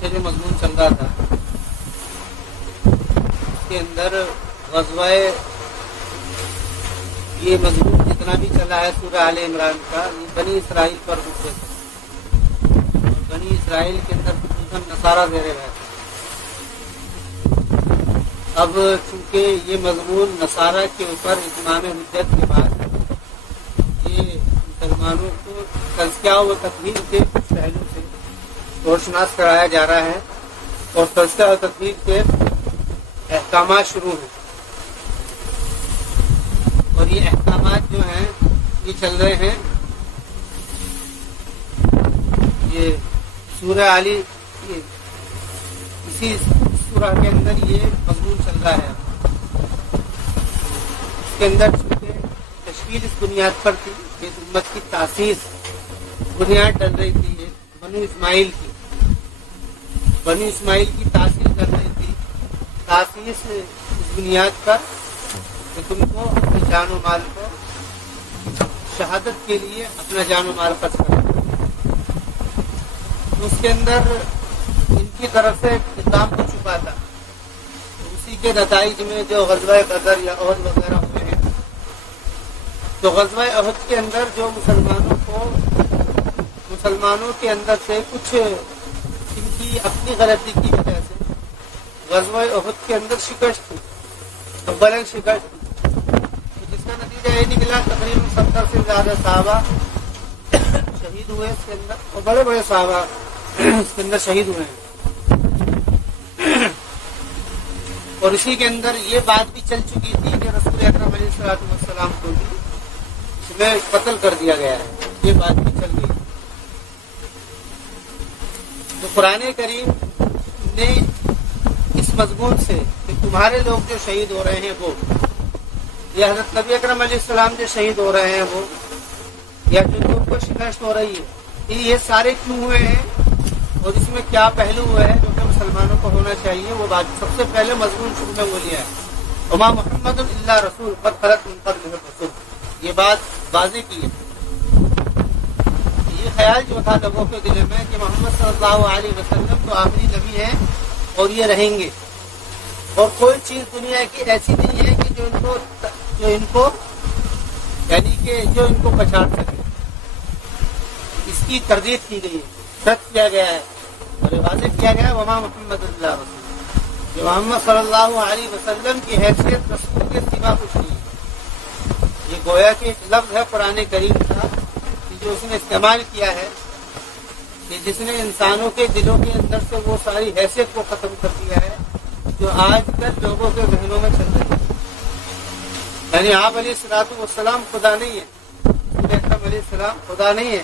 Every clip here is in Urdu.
پیچھے جو مضمون چل رہا تھا اس کے اندر غزوہ یہ مضمون جتنا بھی چلا ہے سورہ آل عمران کا یہ بنی اسرائیل پر ہوتے تھے اور بنی اسرائیل کے اندر خصوصاً نصارہ زیر رہے تھے۔ اب چونکہ یہ مضمون نصارہ کے اوپر اتمام حجت کے بعد یہ مسلمانوں کو تزکیہ و تطہیر کے کچھ پہلو سے روشناس کرایا جا رہا ہے اور تزکیہ و تطہیر کے احکامات شروع ہیں، اور یہ احکامات جو ہیں یہ چل رہے ہیں یہ سورہ علی اسی سورہ کے اندر یہ مضمون چل رہا ہے۔ اس کے اندر چونکہ تشکیل اس بنیاد پر تھی کہ امت کی تاسیس بنیاد ڈل رہی تھی بنو اسماعیل کی تاسیس ڈل رہی تھی، تاسیس اس بنیاد پر کہ تم کو اپنی جان و مال کو شہادت کے لیے اپنا جان و مال خرچ کرنا۔ اس کے اندر ان کی طرف سے اسلام کو چھپا تھا، اسی کے نتائج میں جو غزوہ بدر یا احد وغیرہ ہوئے ہیں، تو غزوہ احد کے اندر جو مسلمانوں کے اندر سے کچھ ان کی اپنی غلطی کی وجہ سے غزوہ احد کے اندر شکست تھی، بلند شکست تھی، جس کا نتیجہ یہ نکلا تقریباً 70 سے زیادہ صحابہ شہید ہوئے اس کے اندر، اور بڑے بڑے صحابہ اس کے اندر شہید ہوئے ہیں۔ اور اسی کے اندر یہ بات بھی چل چکی تھی کہ رسول اکرم علیہ السلام کو بھی اس میں قتل کر دیا گیا ہے، یہ بات بھی چل گئی۔ تو قرآن کریم نے اس مضمون سے کہ تمہارے لوگ جو شہید ہو رہے ہیں وہ، یا حضرت نبی اکرم علیہ السلام جو شہید ہو رہے ہیں وہ، یا جو لوگ کو شکست ہو رہی ہے، یہ سارے کیوں ہوئے ہیں اور اس میں کیا پہلو ہوئے ہیں جو کہ مسلمانوں کو ہونا چاہیے، وہ بات سب سے پہلے مضمون شروع میں وہ لیا ہے وما محمد الا رسول قد خلت من قبلہ الرسل، یہ بات واضح کی ہے۔ یہ خیال جو تھا لوگوں کے دل میں کہ محمد صلی اللہ علیہ وسلم تو آخری نبی ہیں اور یہ رہیں گے، اور کوئی چیز دنیا کی ایسی نہیں ہے کہ جو ان کو پچھاڑ سکے، اس کی تردید کی گئی ہے، رد کیا گیا ہے اور واضح کیا گیا ہے وما محمد اللہ رسول، کہ محمد صلی اللہ علیہ وسلم کی حیثیت رسول کے سوا کچھ نہیں ہے۔ یہ گویا کہ ایک لفظ ہے قرآن کریم کا کہ جو اس نے استعمال کیا ہے کہ جس نے انسانوں کے دلوں کے اندر سے وہ ساری حیثیت کو ختم کر دیا ہے جو آج کل لوگوں کے ذہنوں میں چل رہی ہے۔ یعنی آپ علیہ السلام خدا نہیں ہے، رسول اکرم علیہ السلام خدا نہیں ہے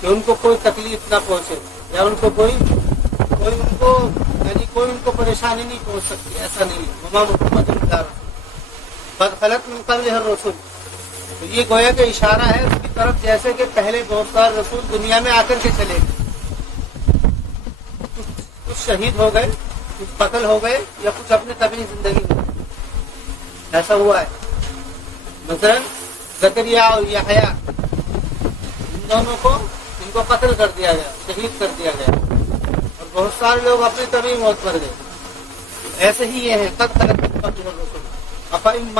کہ ان کو کوئی تکلیف نہ پہنچے یا ان کو کوئی ان کو پریشانی نہیں پہنچ سکتی، ایسا نہیں ہے۔ وما محمد اللہ رسول قد خلت من قبلہ الرسل، تو یہ گویا کہ اشارہ ہے اس کی طرف جیسے کہ پہلے بہت سارے رسول دنیا میں آ کر کے چلے گئے، کچھ شہید ہو گئے، کچھ قتل ہو گئے، یا کچھ اپنی طبعی زندگی میں ایسا ہوا ہے۔ مثلا زکریا اور یحییٰ ان دونوں کو قتل کر دیا گیا، شہید کر دیا گیا، اور بہت سارے لوگ اپنی طبعی موت پر گئے۔ ایسے ہی یہ ہے قد خلت من قبلہ الرسل افإن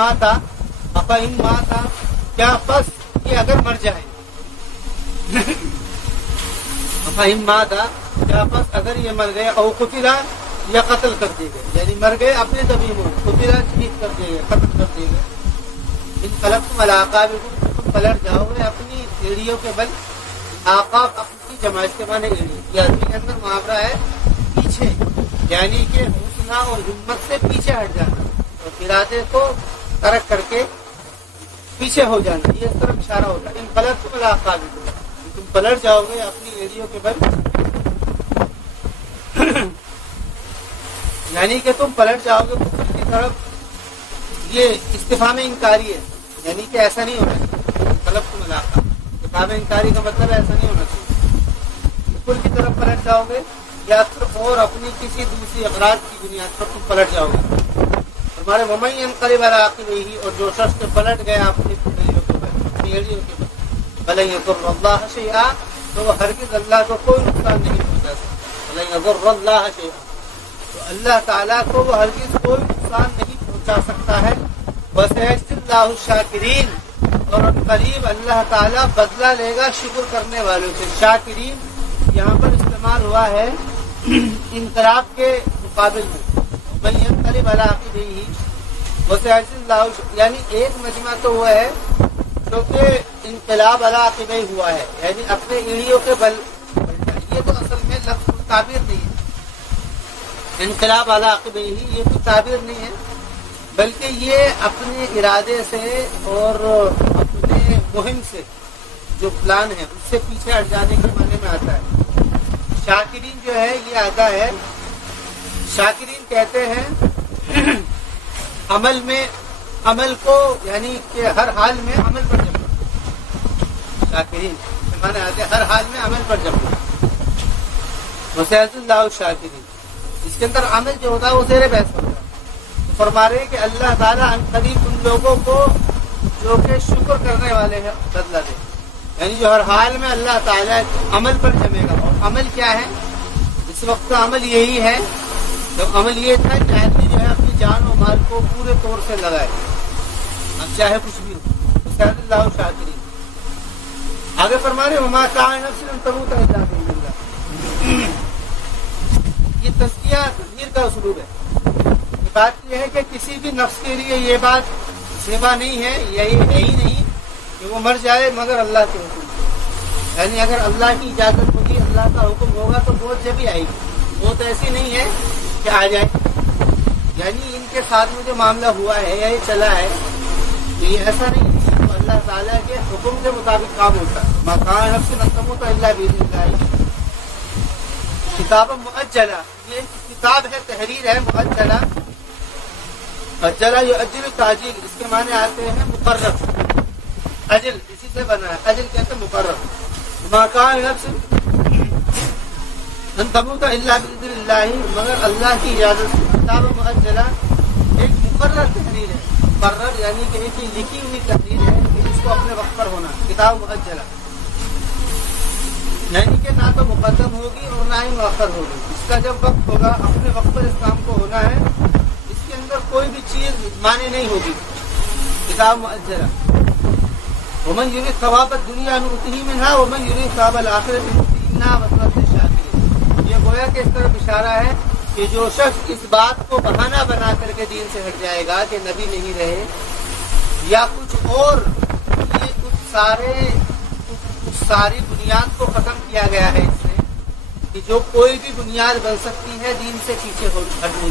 مات کیا پس یہ اگر مر جائے، افإن مات کیا پس اگر یہ مر گئے، او قتل یا قتل کر دیے گئے، یعنی مر گئے اپنی طبعی موت، قتل شہید کر دیے گئے، قتل کر دیے گئے، انقلبتم علی اعقابکم، تم پلٹ جاؤ گے اپنی ایڑیوں کے بل، آقاب اپنی جماعت کے معنی ایڑی، یہ عربی کے اندر محاورہ ہے پیچھے، یعنی کہ حوصلہ اور ہمت سے پیچھے ہٹ جانا اور ارادے کو ترک کر کے پیچھے ہو جانا، یہ اس طرف اشارہ ہوتا ہے۔ انقلبتم علی اعقابکم، تم پلٹ جاؤ گے اپنی ایڑیوں کے بل، یعنی کہ تم پلٹ جاؤ گے کفر کی طرف، یہ استفہام انکاری ہے، یعنی کہ ایسا نہیں ہونا چاہیے۔ انقلبتم علی اعقابکم استفہام انکاری کا مطلب ایسا نہیں ہونا چاہیے، کفر کی طرف پلٹ جاؤ گے یا اور اپنی کسی دوسری اغراض کی بنیاد پر تم پلٹ جاؤ گے۔ ہمارے ومن ينقلب على عقبیہ، اور جو شخص پلٹ گیا اپنی ایڑیوں کے بل یضر اللہ شیئا، تو وہ ہرگز اللہ کو کوئی نقصان نہیں پہنچا سکتا۔ وَلَن يَضُرَّ اللَّهَ شَيْئًا، تو اللہ تعالیٰ کو وہ ہرگز کوئی نقصان نہیں پہنچا سکتا ہے. وَسَيَجْزِي اللَّهُ الشَّاكِرِينَ، اور قریب اللہ تعالیٰ بدلہ لے گا شکر کرنے والوں سے. شاکرین یہاں پر استعمال ہوا ہے انقلاب کے مقابل میں. بل ينقلب على عقبيه وسيجزي الله، یعنی ایک مجمع تو ہوا ہے جو کہ انقلاب علی عقبہ ہوا ہے، یعنی اپنے ایڑیوں کے بل. یہ تو اصل میں لفظ تعبیر نہیں ہے، انقلاب علی عقبہ ہی یہ کوئی تعبیر نہیں ہے، بلکہ یہ اپنے ارادے سے اور اپنے مہم سے جو پلان ہے اس سے پیچھے ہٹ جانے کے معنی میں آتا ہے. شاکرین جو ہے یہ آتا ہے، شاکرین کہتے ہیں عمل کو، یعنی کہ ہر حال میں عمل پر جمنا. شاکرین معنی آتے ہیں ہر حال میں عمل پر جمنا. وَسَيَجْزِي اللَّهُ الشَّاكِرِينَ، اس کے اندر عمل جو ہوتا ہے وہ زیر بحث ہوتا ہے. تو فرما رہے ہیں کہ اللہ تعالیٰ ان قریب ان لوگوں کو جو کہ شکر کرنے والے ہیں بدلہ دے، یعنی جو ہر حال میں اللہ تعالیٰ عمل پر جمے گا. اور عمل کیا ہے؟ اس وقت کا عمل یہی ہے، جب عمل یہ تھا کہ آدمی جو ہے اپنی جان و مال کو پورے طور سے لگائے، اب چاہے کچھ بھی ہو. وَسَيَجْزِي اللَّهُ الشَّاكِرِينَ. آگے فرما رہے وَمَا كَانَ لِنَفْسٍ أَن تَمُوتَ إِلَّا بِإِذْنِ اللَّهِ. یہ تزکیہ تطہیر کا اسلوب ہے. بات یہ ہے کہ کسی بھی نفس کے لیے یہ بات زیبا نہیں ہے، یہی ہے ہی نہیں کہ وہ مر جائے مگر اللہ کے حکم، یعنی اگر اللہ کی اجازت ہوگی، اللہ کا حکم ہوگا تو موت جب ہی آئے گی. موت ایسی نہیں ہے کہ آ جائے. یعنی ان کے ساتھ میں جو معاملہ ہوا ہے یا یہ چلا ہے تو یہ ایسا نہیں ہے، تو اللہ تعالیٰ کے حکم کے مطابق کام ہوتا ہے. مَا كَانَ لِنَفْسٍ أَن تَمُوتَ إِلَّا بِإِذْنِ اللَّهِ. کتاب مؤجلہ، یہ کتاب ہے، تحریر ہے مؤجلہ. اجلہ یؤجل تعجیل، اس کے معنی آتے ہیں مقرر. اجل اسی سے بنا ہے، اجل کہتے ہیں مقرر. مَا كَانَ لِنَفْسٍ أن تموت إلا بإذن اللہ، مگر اللہ کی اجازت سے. کتاب مؤجلہ ایک مقرر تحریر ہے. مقرر یعنی کہ ایک لکھی ہوئی تحریر ہے کہ اس کو اپنے وقت پر ہونا. کتاب مؤجلہ یعنی کہ نہ تو مقدم ہوگی اور نہ ہی مؤخر ہوگی. اس کا جب وقت ہوگا اپنے وقت پر اس کام کو ہونا ہے. اس کے اندر کوئی بھی چیز معنی نہیں ہوگی. کتاب مؤجلہ. ومن يريد ثواب الدنيا نؤته منها ومن يريد ثواب الآخرة نؤته منها وسنجزي الشاكرين. یہ گویا کہ اس طرف اشارہ ہے کہ جو شخص اس بات کو بہانہ بنا کر کے دین سے ہٹ جائے گا کہ نبی نہیں رہے یا کچھ اور، یہ کچھ ساری بنیاد کو ختم کیا گیا ہے اس میں کہ جو کوئی بھی بنیاد بن سکتی ہے دین سے پیچھے ہٹنے کی،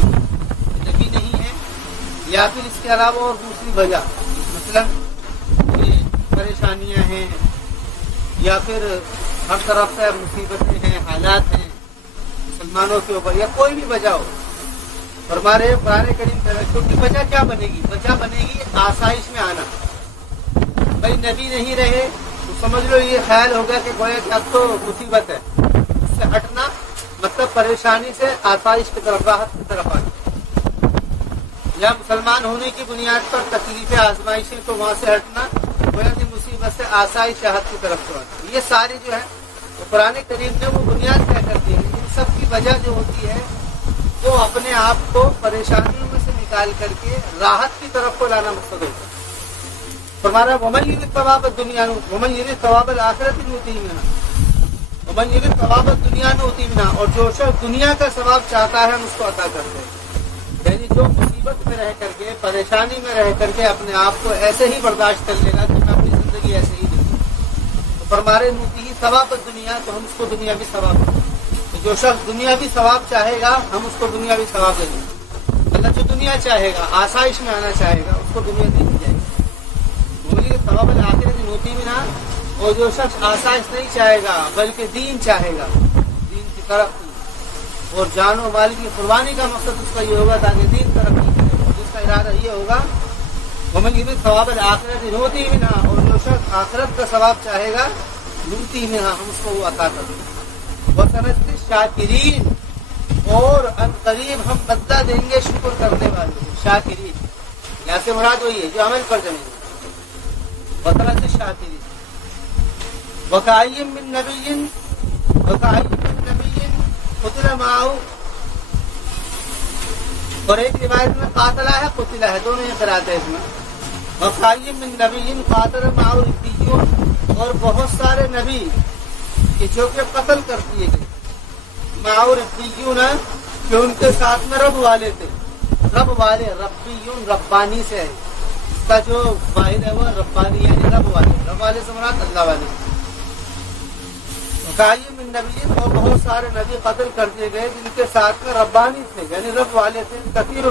نبی نہیں ہے یا پھر اس کے علاوہ اور دوسری وجہ، مثلا پریشانیاں ہیں یا پھر ہر طرف سے مصیبتیں ہیں، حالات ہیں مسلمانوں کے اوپر، یا کوئی بھی وجہ ہو. فرما رہے قرآن کریم کیونکہ وجہ کیا بنے گی؟ وجہ بنے گی آسائش میں آنا. بھائی نبی نہیں رہے تو سمجھ لو یہ خیال ہوگا کہ گویا کہ اب تو مصیبت ہے، اس سے ہٹنا مطلب پریشانی سے آسائش کی طرف، راحت کی طرف آنا. یا مسلمان ہونے کی بنیاد پر تکلیفیں آزمائشیں تو وہاں سے ہٹنا، گویا کہ مصیبت سے آسائش راحت کی طرف سے آنا. یہ ساری جو ہے تو قرآن کریم نے وہ بنیاد طے کرتی ہے. ان سب کی وجہ جو ہوتی ہے وہ اپنے آپ کو پریشانیوں میں سے نکال کر کے راحت کی طرف کو لانا مقصد ہوتا ہے. فرما رہا ہے وَمَن يُرِدْ ثَوَابَ الدُّنْيَا وَمَن يُرِدْ ثَوَابَ الْآخِرَةِ نُؤْتِهِ مِنْهَا وَمَن يُرِدْ ثَوَابَ الدُّنْيَا نُؤْتِهِ مِنْهَا. اور جو شخص دنیا کا ثواب چاہتا ہے ہم اس کو عطا کرتے ہیں. یعنی جو مصیبت میں رہ کر کے، پریشانی میں رہ کر کے اپنے آپ کو ایسے ہی برداشت کر لے گا کہ میں اپنی زندگی ایسے ہی دوں، تو فرما رہے نُؤْتِهِ ثواب الدنیا، تو ہم اس کو دنیاوی ثواب دیں. تو جو شخص دنیاوی ثواب چاہے گا ہم اس کو دنیاوی ثواب دیں گے. اللہ جو دنیا چاہے گا، آسائش میں آنا چاہے گا، اس کو دنیا دی جائے گی. بولیے ثواب الآخرۃ نؤتیہ منہا. اور جو شخص آسائش نہیں چاہے گا بلکہ دین چاہے گا، دین کی ترقی اور جان و مال کی قربانی کا مقصد اس کا یہ ہوگا تاکہ دین ترقی کرے، جس کا ارادہ یہ ہوگا ومن یرید ثواب الآخرۃ نؤتیہ منہا. اور جو شخص آخرت کا ثواب چاہے گا نؤتیہ منہا، ہم اس کو وہ عطا کر دیں گے. وسنجزی الشاکرین. اور ان قریب ہم بدلہ دیں گے شکر کرنے والے شاکرین. یہاں سے مراد وہی ہے جو عمل پر جمیں گے. وسنجزی الشاکرین. وکأی من نبی قتل معه، اور ایک روایت میں قاتلہ ہے قتلہ ہے، دونوں ہی قرات ہے اس میں. وَقَيِّ مِن نَبِيٍّ قَاتَلَ مَعَهُ رِبِّيُّونَ، اور بہت سارے نبی کہ جو کہ قتل کر دیے گئے، معه رِبِّيُّونَ کہ ان کے ساتھ میں رب والے تھے. رب والے، ربیون ربانی سے ہے، اس کا جو واحد ہے وہ ربانی یعنی رب والے. رب والے سے مراد اللہ والے. وَقَيِّ مِن نَبِيٍّ، اور بہت سارے نبی قتل کر دیے گئے جن کے ساتھ میں ربانی تھے یعنی رب والے تھے. کثیر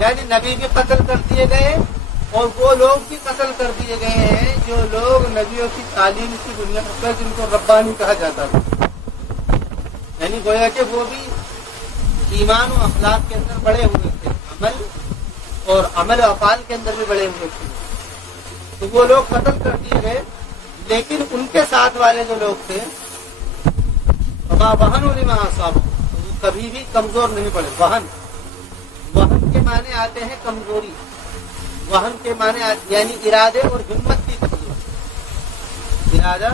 یعنی نبی بھی قتل کر دیے گئے اور وہ لوگ بھی قتل کر دیے گئے ہیں جو لوگ نبیوں کی تعلیم کی بنیاد پر جن کو ربانی کہا جاتا تھا. یعنی گویا کہ وہ بھی ایمان و اخلاق کے اندر بڑے ہوئے تھے، عمل و افعال کے اندر بھی بڑے ہوئے تھے. تو وہ لوگ قتل کر دیے گئے، لیکن ان کے ساتھ والے جو لوگ تھے وما وہنوا لما اصابهم، وہ کبھی بھی کمزور نہیں پڑے. وہن کے معنی آتے ہیں کمزوری. وہن کے معنی یعنی ارادے اور ہمت کی کمزوری. ارادہ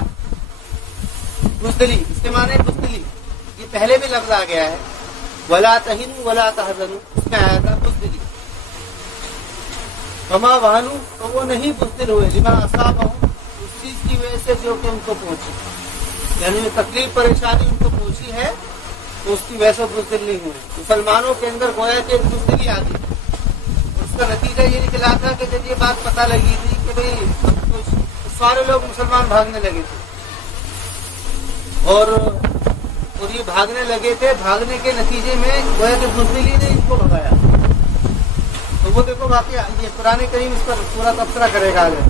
بزدلی، اس کے معنی بزدلی. یہ پہلے بھی لفظ آ گیا ہے ولا تہنوا ولا تحزنوا، اس میں آیا تھا بزدلی. وما وہنوا، تو وہ نہیں بزدل ہوئے لما اصابهم، اس چیز کی وجہ سے جو کہ ان کو پہنچی، یعنی تکلیف پریشانی ان کو پہنچی ہے تو اس کی وجہ سے بزدل نہیں ہوئے. مسلمانوں کے اندر گویا کہ بزدلی آ گئی. اس کا نتیجہ یہ نکلا تھا کہ جب یہ بات پتہ لگی تھی کہ بھئی سارے لوگ مسلمان بھاگنے لگے تھے اور یہ بھاگنے لگے تھے، بھاگنے کے نتیجے میں گویا کہ بزدلی نے ان کو بھگایا. تو وہ دیکھو واقعہ یہ قرآن کریم اس پر پورا تبصرہ کرے گا آگے.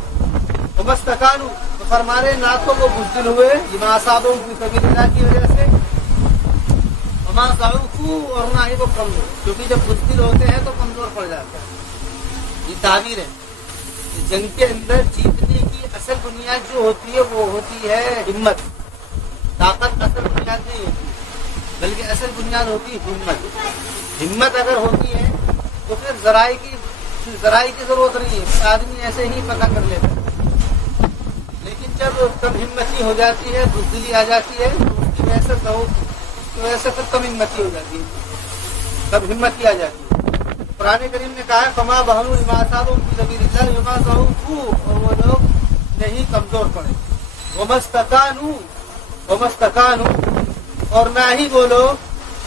وَمَسْتَكَانُوا، تو فرما رہے نہ تو وہ بزدل ہوئے لما اصابهم فی سبیل اللہ کی وجہ سے، وما ضعفوا، اور نہ ہی وہ کمزور، کیونکہ جب بزدل ہوتے ہیں تو کمزور پڑ جاتا ہے. یہ تعبیر ہے. جنگ کے اندر جیتنے کی اصل بنیاد جو ہوتی ہے وہ ہوتی ہے ہمت. طاقت اصل بنیاد نہیں ہوتی بلکہ اصل بنیاد ہوتی ہے ہمت. ہمت اگر ہوتی ہے تو پھر ذرائع کی ضرورت نہیں ہے، آدمی ایسے ہی پتہ کر لیتا ہے. لیکن جب کم ہمتی ہو جاتی ہے، بزدلی آ جاتی ہے، تو اس کی وجہ سے تو ایسے پھر کم ہمتی ہو جاتی ہے، کم ہمتی آ جاتی ہے. قرآن کریم نے کہا فما وہنوا لما اصابهم فی سبیل اللہ وما ضعفوا، اور وہ لوگ نہیں کمزور پڑے. وما استکانوا، اور نہ ہی وہ لوگ،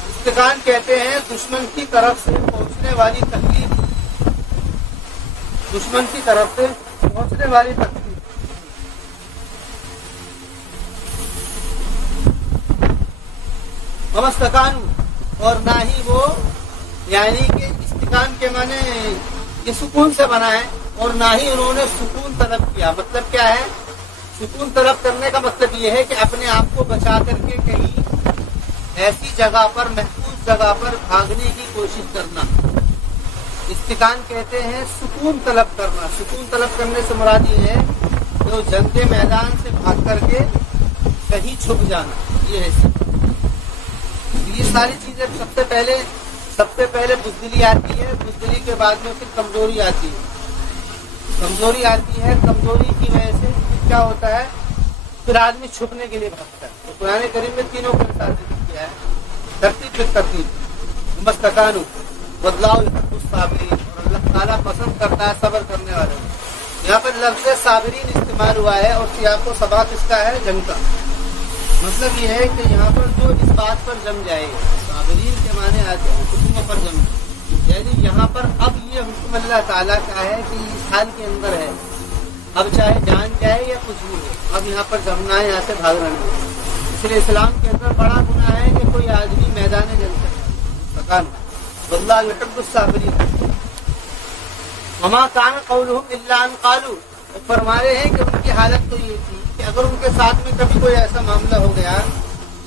استکان کہتے ہیں دشمن کی طرف سے پہنچنے والی تکلیف، دشمن کی طرف سے پہنچنے والی تکلیف. وما استکانوا، اور نہ ہی وہ، یعنی کہ استکان کے معنی یہ سکون سے بنا ہے، اور نہ ہی انہوں نے سکون طلب کیا. مطلب کیا ہے سکون طلب کرنے کا مطلب یہ ہے کہ اپنے آپ کو بچا کر کے کہیں ایسی جگہ پر، محفوظ جگہ پر بھاگنے کی کوشش کرنا. استکان کہتے ہیں سکون طلب کرنا. سکون طلب کرنے سے مراد یہ ہے کہ وہ جنگ کے میدان سے بھاگ کر کے کہیں چھپ جانا. یہ ہے یہ ساری چیزیں. سب سے پہلے بزدلی آتی ہے، بزدلی کے بعد میں پھر کمزوری آتی ہے. کمزوری آتی ہے، کمزوری کی وجہ سے کیا ہوتا ہے پھر آدمی چھپنے کے لیے بھاگتا ہے. تو قرآن کریم میں تینوں کا ذکر کیا ہے، ترتیب پہ ترتیب. مستقانو بدلاؤ صابرین، اور اللہ تعالیٰ پسند کرتا ہے صبر کرنے والے. یہاں پر لفظ صابرین استعمال ہوا ہے اور سیاق و سباق اس کا ہے جنگ کا. مطلب یہ ہے کہ یہاں پر جو اس بات پر جم جائے گا، صابرین کے معنی آتے ہیں حکموں پر جم، یعنی یہاں پر اب یہ حکم اللہ تعالیٰ کا ہے کہ اس حال کے اندر ہے، اب چاہے جان جائے یا کچھ بھی ہو، اب یہاں پر جمنا ہے، یہاں سے بھاگنا نہیں. اس لیے اسلام کے اندر بڑا گناہ ہے کہ کوئی آدمی میدان جنگ کرے. واللہ یحب الصابرین. وما کان قولهم الا ان قالوا، فرما رہے ہیں کہ ان کی حالت تو یہ تھی کہ اگر ان کے ساتھ میں کبھی کوئی ایسا معاملہ ہو گیا،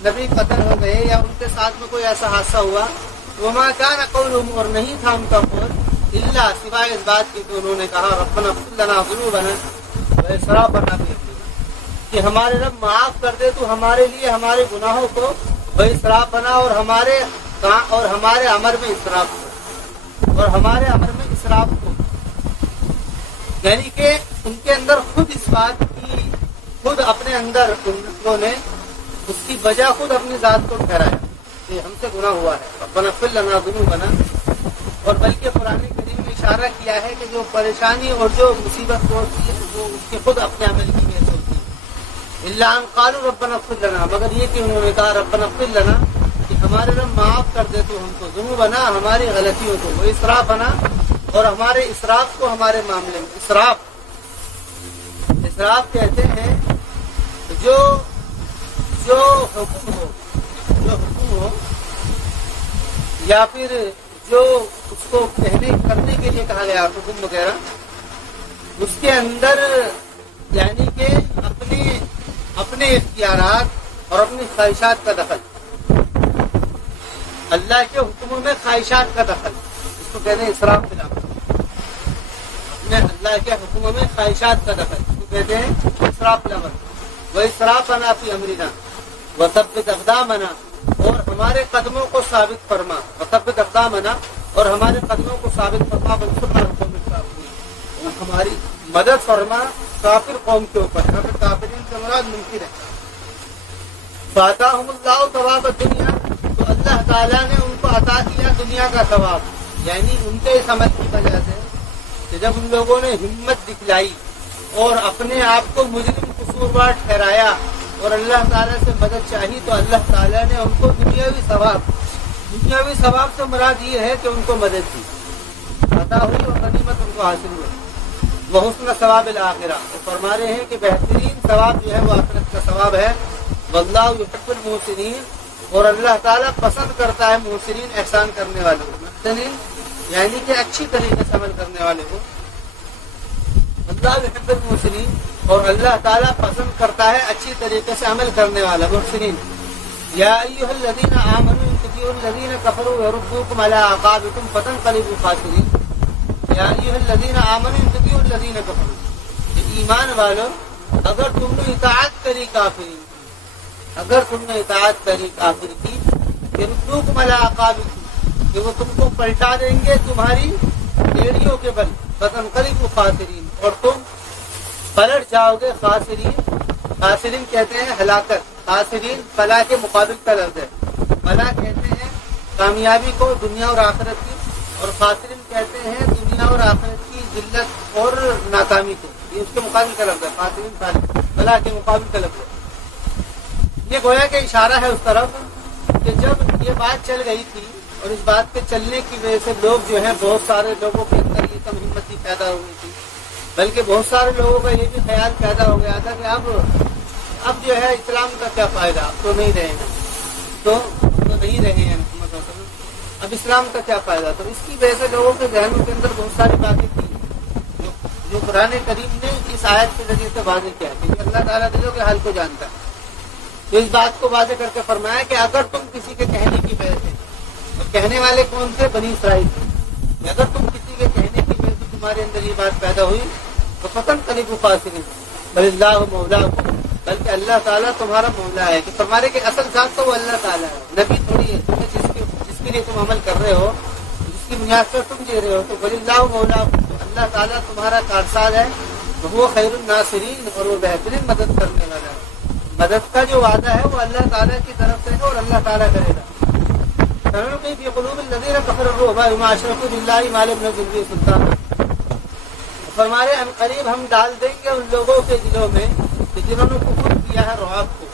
نبی قتل ہو گئے یا ان کے ساتھ میں کوئی ایسا حادثہ ہوا، وما کان قولهم، اور نہیں تھا ان کا قول الا سوائے اس بات کی کہ انہوں نے کہا ربنا اغفر لنا ذنوبنا واسرافنا فی امرنا، کہ ہمارے رب معاف کر دے تو ہمارے لیے ہمارے گناہوں کو، واسرافنا، اور ہمارے امر میں اسراف کو، اور ہمارے امر میں اسراف کو. یعنی کہ ان کے اندر خود اس بات کی، خود اپنے اندر ان لوگوں نے اس کی وجہ خود اپنی ذات کو ٹھہرایا. کہ ہم سے گناہ ہوا ہے، ربنا اغفر لنا ذنوبنا، اور بلکہ قرآن کریم میں اشارہ کیا ہے کہ جو پریشانی اور جو مصیبت ہوتی ہے وہ اس کے خود اپنے عمل کی وجہ سے ہوتی ہے، الا ان قالوا ربنا اغفر لنا، مگر یہ کہ انہوں نے کہا ربنا اغفر لنا کہ ہمارے رب معاف کر دے تو ہم کو، ذنوبنا ہماری غلطیوں کو، وہ اسرافنا اور ہمارے اسراف کو ہمارے معاملے میں، اسراف کہتے ہیں جو حکم ہو یا پھر جو اس کو کرنے کے لیے کہا گیا حکم وغیرہ، اس کے اندر یعنی کہ اپنے اختیارات اور اپنی خواہشات کا دخل، اللہ کے حکموں میں خواہشات کا دخل، اس کو کہتے ہیں اسراف فی الامر، اپنے اللہ کے حکموں میں خواہشات کا دخل، اس کو کہتے ہیں اسراف فی الامر، واسرافنا فی امرنا وثبت اقدامنا، اور ہمارے قدموں کو ثابت فرما، وثبت اقدامنا اور ہمارے قدموں کو ثابت فرما، وانصرنا علی القوم الکافرین، اور ہماری مدد فرما کافر قوم کے اوپر، یہاں پہ کافرین سے مراد منکر ہے۔ فآتاہم اللہ ثواب الدنیا، تو اللہ تعالیٰ نے ان کو عطا کیا دنیا کا ثواب، یعنی ان کے اس عمل کی وجہ سے کہ جب ان لوگوں نے ہمت دکھلائی اور اپنے آپ کو مجرم قصوروار ٹھہرایا اور اللہ تعالیٰ سے مدد چاہی، تو اللہ تعالیٰ نے ان کو دنیاوی ثواب سے مراد یہ ہے کہ ان کو مدد دی، عطا ہوئی اور غنیمت ان کو حاصل ہوئی، وہ حسن ثواب الآخرہ، وہ فرما رہے ہیں کہ بہترین ثواب جو ہے وہ آخرت کا ثواب ہے، واللہ یحب المحسنین، اور اللہ تعالیٰ پسند کرتا ہے محسنین، احسان کرنے والے کو، محسنین یعنی کہ اچھی طریقے سے عمل کرنے والے کو، اللہ یحب المحسنین، اور اللہ تعالیٰ پسند کرتا ہے اچھی طریقے سے عمل کرنے والا محسنین۔ یا ایھا الذین آمنوا ان تطیعوا الذین کفروا یردوکم علی اعقابکم فتنقلبوا خاسرین، یا ایھا الذین آمنوا ان تطیعوا الذین کفروا، کہ ایمان والو اگر تم نے اطاعت کری کافر کی، یردوکم علی اعقابکم، کہ وہ تم کو پلٹا دیں گے تمہاری ایڑیوں کے بل، فتنقلبوا خاسرین، اور تم پلٹ جاؤ گے خاسرین کہتے ہیں ہلاکت، خاسرین فلاح کے مقابل کا لفظ ہے، فلاح کہتے ہیں کامیابی کو دنیا اور آخرت کی، اور خاسرین کہتے ہیں دنیا اور آخرت کی ذلت اور ناکامی کو، یہ اس کے مقابل کا لفظ ہے، خاسرین فلاح کے مقابل کا لفظ ہے۔ یہ گویا کہ اشارہ ہے اس طرف کہ جب یہ بات چل گئی تھی اور اس بات کے چلنے کی وجہ سے لوگ جو ہیں، بہت سارے لوگوں کے اندر یہ کم ہمتی پیدا ہو گئی تھی، بلکہ بہت سارے لوگوں کا یہ بھی خیال پیدا ہو گیا تھا کہ اب جو ہے اسلام کا کیا فائدہ، اب تو نہیں رہے ہیں محمد صلی اللہ علیہ وسلم، اب اسلام کا کیا فائدہ، تو اس کی وجہ سے لوگوں کے ذہنوں کے اندر بہت ساری باتیں تھیں جو قرآن کریم نے اس آیت کے ذریعے سے واضح کیا، کیونکہ اللہ تعالیٰ دلوں کے حال کو جانتا ہے، تو اس بات کو واضح کر کے فرمایا کہ اگر تم کسی کے کہنے کی وجہ سے، اور کہنے والے کون تھے؟ بنی اسرائیل تھے، اگر تم کسی کے کہنے کی وجہ سے تمہارے اندر یہ بات پیدا ہوئی تو فتنقلبوا خاسرین، بل اللہ مولاکم، بلکہ اللہ تعالیٰ تمہارا مولا ہے، کہ فرمانے کے اصل ذات تو وہ اللہ تعالیٰ ہے، نبی تھوڑی ہے، تمہیں جس کے لیے تم عمل کر رہے ہو، جس کی بنیاد پر تم جی رہے ہو، تو بل اللہ مولاکم، تو اللہ تعالیٰ تمہارا کارساز ہے، وہ خیر الناصرین، اور وہ بہترین مدد کرنے والا ہے، مدد کا جو وعدہ ہے وہ اللہ تعالیٰ کی طرف سے ہے اور اللہ تعالیٰ کرے گا۔ سنلقی فی قلوب الذین کفروا الرعب بما اشرکوا باللہ ما لم ينزل به سلطانا، فرمارے ان قریب ہم ڈال دیں گے ان لوگوں کے دلوں میں کہ جنہوں نے کفر کیا ہے رعب کو،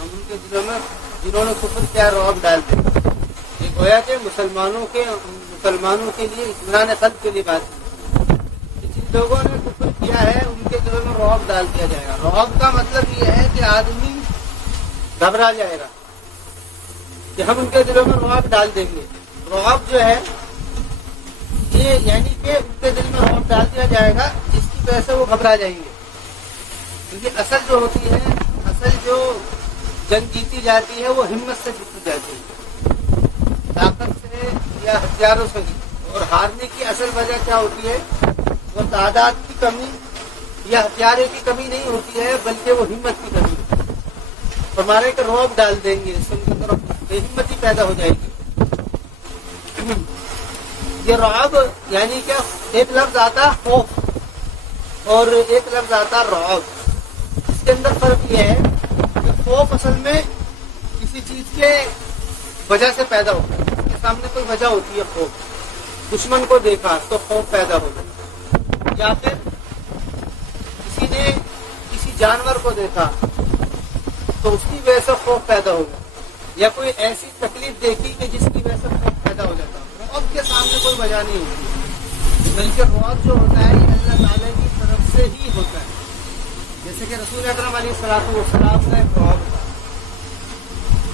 ہم ان کے دلوں میں جنہوں نے کفر کیا ہے رعب ڈال دیں گے۔ یہ گویا کہ مسلمانوں کے لیے اطمینان قلب کے لیے بات ہے، جن لوگوں نے کفر کیا ہے ان کے دلوں میں رعب ڈال دیا جائے گا۔ رعب کا مطلب یہ ہے کہ آدمی گھبرا جائے گا، کہ ہم ان کے دلوں میں رعب ڈال دیں گے۔ رعب جو ہے یہ یعنی کہ ان کے دل میں رعب ڈال دیا جائے گا جس کی وجہ سے وہ گھبرا جائیں گے، کیونکہ اصل جو ہوتی ہے، اصل جو جنگ جیتی جاتی ہے وہ ہمت سے جیتی جاتی ہے، طاقت سے یا ہتھیاروں سے نہیں، اور ہارنے کی اصل وجہ کیا ہوتی ہے؟ وہ تعداد کی کمی یا ہتھیارے کی کمی نہیں ہوتی ہے، بلکہ وہ ہمت کی کمی ہوتی ہے۔ ہمارے کے رعب ڈال دیں گے، اس کی طرف بے ہمتی پیدا ہو جائے گی۔ یہ رعب یعنی کہ ایک لفظ آتا خوف اور ایک لفظ آتا رعب، اس کے اندر فرق یہ ہے کہ خوف اصل میں کسی چیز کے وجہ سے پیدا ہوتا ہے. اس کے سامنے کوئی وجہ ہوتی ہے خوف. دشمن کو دیکھا تو خوف پیدا ہو گیا, یا پھر کسی نے کسی جانور کو دیکھا تو اس کی وجہ سے خوف پیدا ہو گیا, یا کوئی ایسی تکلیف دیکھی کہ جس کی وجہ سے خوف پیدا ہو جاتا. رعب کے سامنے کوئی وجہ نہیں ہوتی, بلکہ رعب جو ہوتا ہے یہ اللہ تعالیٰ کی طرف سے ہی ہوتا ہے. جیسے کہ رسول اکرم علیہ الصلوۃ والسلام کا ایک رعب تھا.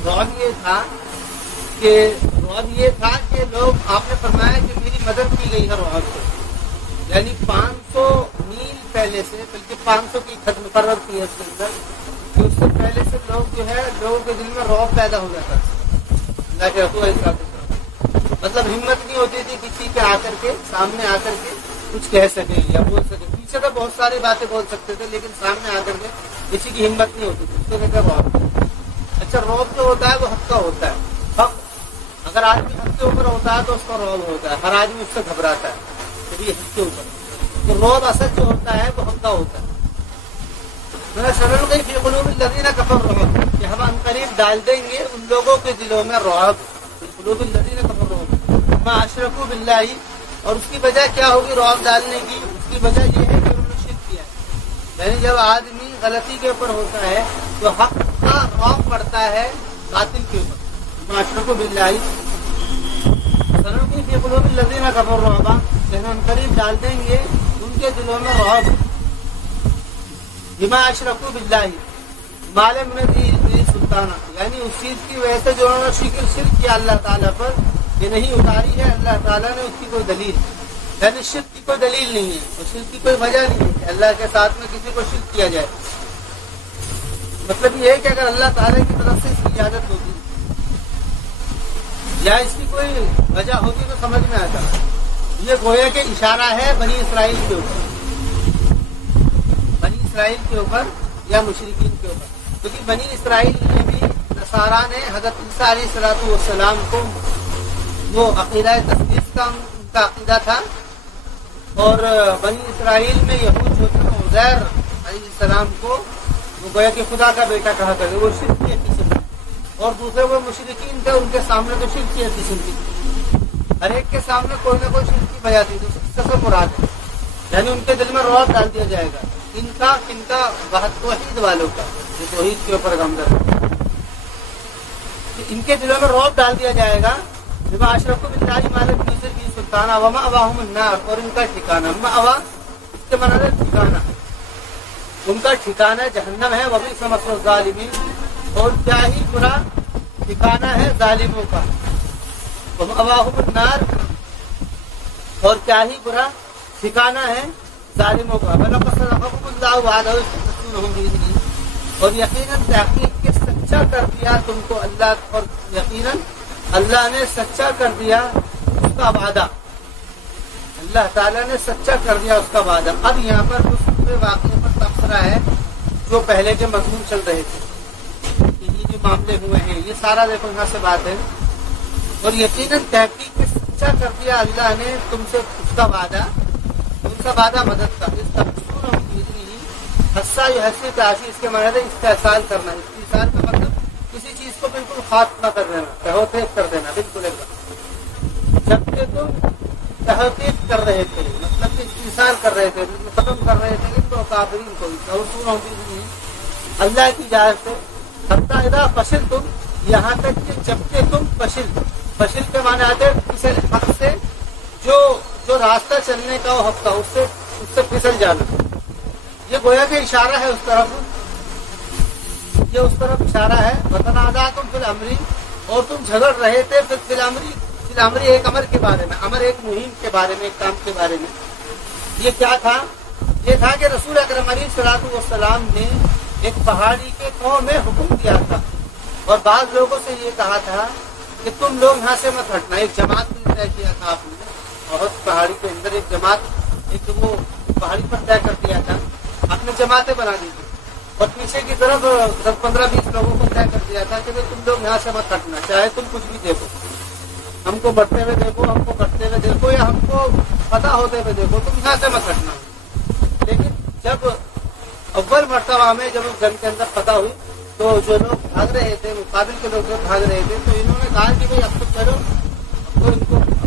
رعب یہ تھا کہ لوگ, آپ نے فرمایا کہ میری مدد کی گئی ہے رعب سے, یعنی 500 میل پہلے سے, بلکہ 500 کی خط مقرر کی ہے اس کے اندر, کہ اس سے پہلے سے لوگ جو ہے لوگوں کے دل میں رعب پیدا ہو جاتا ہے. اللہ کے رسول علیہ الصلوۃ والسلام, مطلب ہمت نہیں ہوتی تھی کسی کے آ کر کے سامنے آ کر کے کچھ کہہ سکے یا بول سکے. پیچھے تو بہت ساری باتیں بول سکتے تھے, لیکن سامنے آ کر کے کسی کی ہمت نہیں ہوتی تھی. اس کو کہتے ہیں رعب. اچھا, رعب جو ہوتا ہے وہ حق کا ہوتا ہے. حق اگر آدمی حق کے اوپر ہوتا ہے تو اس کا رعب ہوتا ہے. ہر آدمی اس سے گھبراتا ہے کہ یہ حق کے اوپر. تو رعب اصل جو ہوتا ہے وہ حق کا ہوتا ہے. فی قلوب الذین کفروا الرعب, کہ ہم عنقریب ڈال دیں گے ان لوگوں کے دلوں میں رعب. فی قلوب الذین کفروا الرعب ما اشرکوا باللہ, اور اس کی وجہ کیا ہوگی رعب ڈالنے کی؟ اس کی وجہ یہ ہے کہ انہوں نے شرک کیا ہے. یعنی جب آدمی غلطی کے اوپر ہوتا ہے تو حق کا رعب پڑتا ہے باطل کے اوپر. ما اشرکوا باللہ فی قلوب الذین کفروا الرعب, کہ ہم عنقریب ڈال دیں گے ان کے دلوں میں رعب. بما اشرکوا باللہ ما لم ينزل به سلطانا, یعنی اس چیز کی وجہ سے جو انہوں نے شرک کیا اللہ تعالیٰ پر, یہ نہیں اتاری ہے اللہ تعالیٰ نے اس کی کوئی دلیل. یعنی شرک کی کوئی دلیل نہیں ہے, اور شرک کی کوئی وجہ نہیں ہے کہ اللہ کے ساتھ میں کسی کو شرک کیا جائے. مطلب یہ ہے کہ اگر اللہ تعالیٰ کی طرف سے اس کی اجازت ہوتی یا اس کی کوئی وجہ ہوتی تو سمجھ میں آتا. یہ گویا کہ اشارہ ہے بنی اسرائیل کے اوپر, بنی اسرائیل کے اوپر یا مشرکین کے اوپر. کیونکہ بنی اسرائیل میں بھی نصارا نے حضرت عیسیٰ علیہ الصلوۃ والسلام کو وہ عقیدہ تصدیق کا ان کا عقیدہ تھا, اور بنی اسرائیل میں یہود جو تھے عزیر علیہ السلام کو وہ گویا کہ خدا کا بیٹا کہا کرتے, وہ شرک کی قسم تھی. اور دوسرے وہ مشرکین تھے, ان کے سامنے تو شرک کی قسم تھی. ہر ایک کے سامنے کوئی نہ کوئی شرک کی وجہ تھی. تو سب مراد ہے, یعنی ان کے دل میں رعب ڈال دیا جائے گا. ان کا توحید والوں کا جو توحید کے اوپر گمزن, ان کے دلوں میں رعب ڈال دیا جائے گا. بما اشرکوا باللہ ما لم ينزل به سلطانا ومأواہم النار, اور ان کا ٹھکانہ مأوا اس کے معنی ہے ٹھکانہ, ان کا ٹھکانہ جہنم ہے. وبئس مثوى الظالمین, اور کیا ہی برا ٹھکانہ ہے ظالموں کا. ومأواہم النار, اور کیا ہی برا ٹھکانہ ہے ظالموں کا. وَلَقَدْ صَدَقَكُمُ اللَّهُ وَعْدَهُ تَحْسُونَهُم بِإِذْنِهِ, اور یقیناً تحقیق کے سچا کر دیا تم کو اللہ, اور یقیناً اللہ نے سچا کر دیا اس کا وعدہ. اللہ تعالیٰ نے سچا کر دیا اس کا وعدہ. اب یہاں پر اس پورے واقعے پر تبصرہ ہے جو پہلے کے مضمون چل رہے تھے کہ یہ جو معاملے ہوئے ہیں یہ سارا دیکھو یہاں سے بات ہے. اور یقیناً تحقیق کے سچا کر دیا اللہ نے تم سے اس کا وعدہ, ان کا وعدہ مدد کا. اس تبصرہ حصہ یہ حصے تعشی, اس کے معنی ہے استحصال کرنا. استحصال کا مطلب کسی چیز کو بالکل خاتمہ کر دینا, تحقیق کر دینا. بالکل جب کہ تم تحقیق کر رہے تھے, مطلب کہ استحصال کر رہے تھے, ختم کر رہے تھے ان کو کافرین کو اللہ کی اجازت سے. حتی اذا فشلتم, یہاں تک کہ جب کہ تم فشل کے معنی آتے پھسل حق سے, جو راستہ چلنے کا وہ حق تھا اس سے پھسل جانا. یہ گویا کہ اشارہ ہے اس طرف, یہ اس طرف اشارہ ہے. وتنازعتم فی الامر, اور تم جھگڑ رہے تھے فی الامر ایک امر کے بارے میں, امر ایک مہم کے بارے میں, ایک کام کے بارے میں. یہ کیا تھا؟ یہ تھا کہ رسول اکرم علیہ الصلوۃ والسلام نے ایک پہاڑی کے قوم میں حکم دیا تھا, اور بعض لوگوں سے یہ کہا تھا کہ تم لوگ یہاں سے مت ہٹنا. ایک جماعت نے طے کیا تھا آپ نے, بہت پہاڑی کے اندر ایک جماعت, ایک وہ پہاڑی پر طے کر دیا تھا, آپ نے جماعتیں بنا دی تھی, اور پیچھے کی طرف 10-15-20 لوگوں کو طے کر دیا تھا کہ تم لوگ یہاں سے مت ہٹنا, چاہے تم کچھ بھی دیکھو, ہم کو بڑھتے ہوئے دیکھو, ہم کو کٹتے ہوئے دیکھو, یا ہم کو پتہ ہوتے ہوئے دیکھو, تم یہاں سے مت ہٹنا. لیکن جب اول مرتبہ میں جب اس جنگ کے اندر پتہ ہوئی تو جو لوگ بھاگ رہے تھے، مقابل کے لوگ بھاگ رہے تھے، تو انہوں نے کہا کہ بھائی اب تو چلو، اب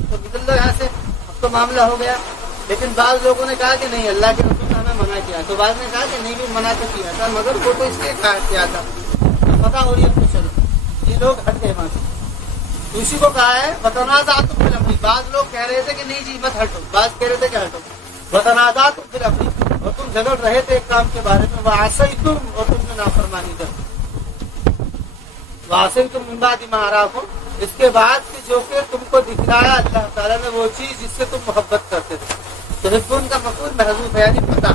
تو نکل لو یہاں سے، اب تو معاملہ ہو گیا۔ لیکن بعض لوگوں نے کہا کہ نہیں، اللہ کے رسول نے ہمیں منع کیا، تو بعض نے کہا کہ نہیں بھی منع تو کیا تھا، مگر وہ تو اس لیے کیا تھا پتا ہو رہی ہے، تو چلو یہ لوگ ہٹ گئے وہاں سے۔ تو اسی کو کہا ہے وتنازعتم فی الامر، بعض لوگ کہہ رہے تھے کہ نہیں جی مت ہٹو، بعض کہہ رہے تھے کہ ہٹو، وتنازعتم فی الامر، اور تم جھگڑ رہے تھے ایک کام کے بارے میں، وعصیتم، اور تم نے نافرمانی کر، وعصیتم من بعد ما اراکم، اس کے بعد کہ جو کہ تم کو دکھلایا اللہ تعالیٰ نے وہ چیز جس سے تم محبت کرتے تھے۔ تو تحبون کا مفعول محذوف ہے، یعنی پتہ،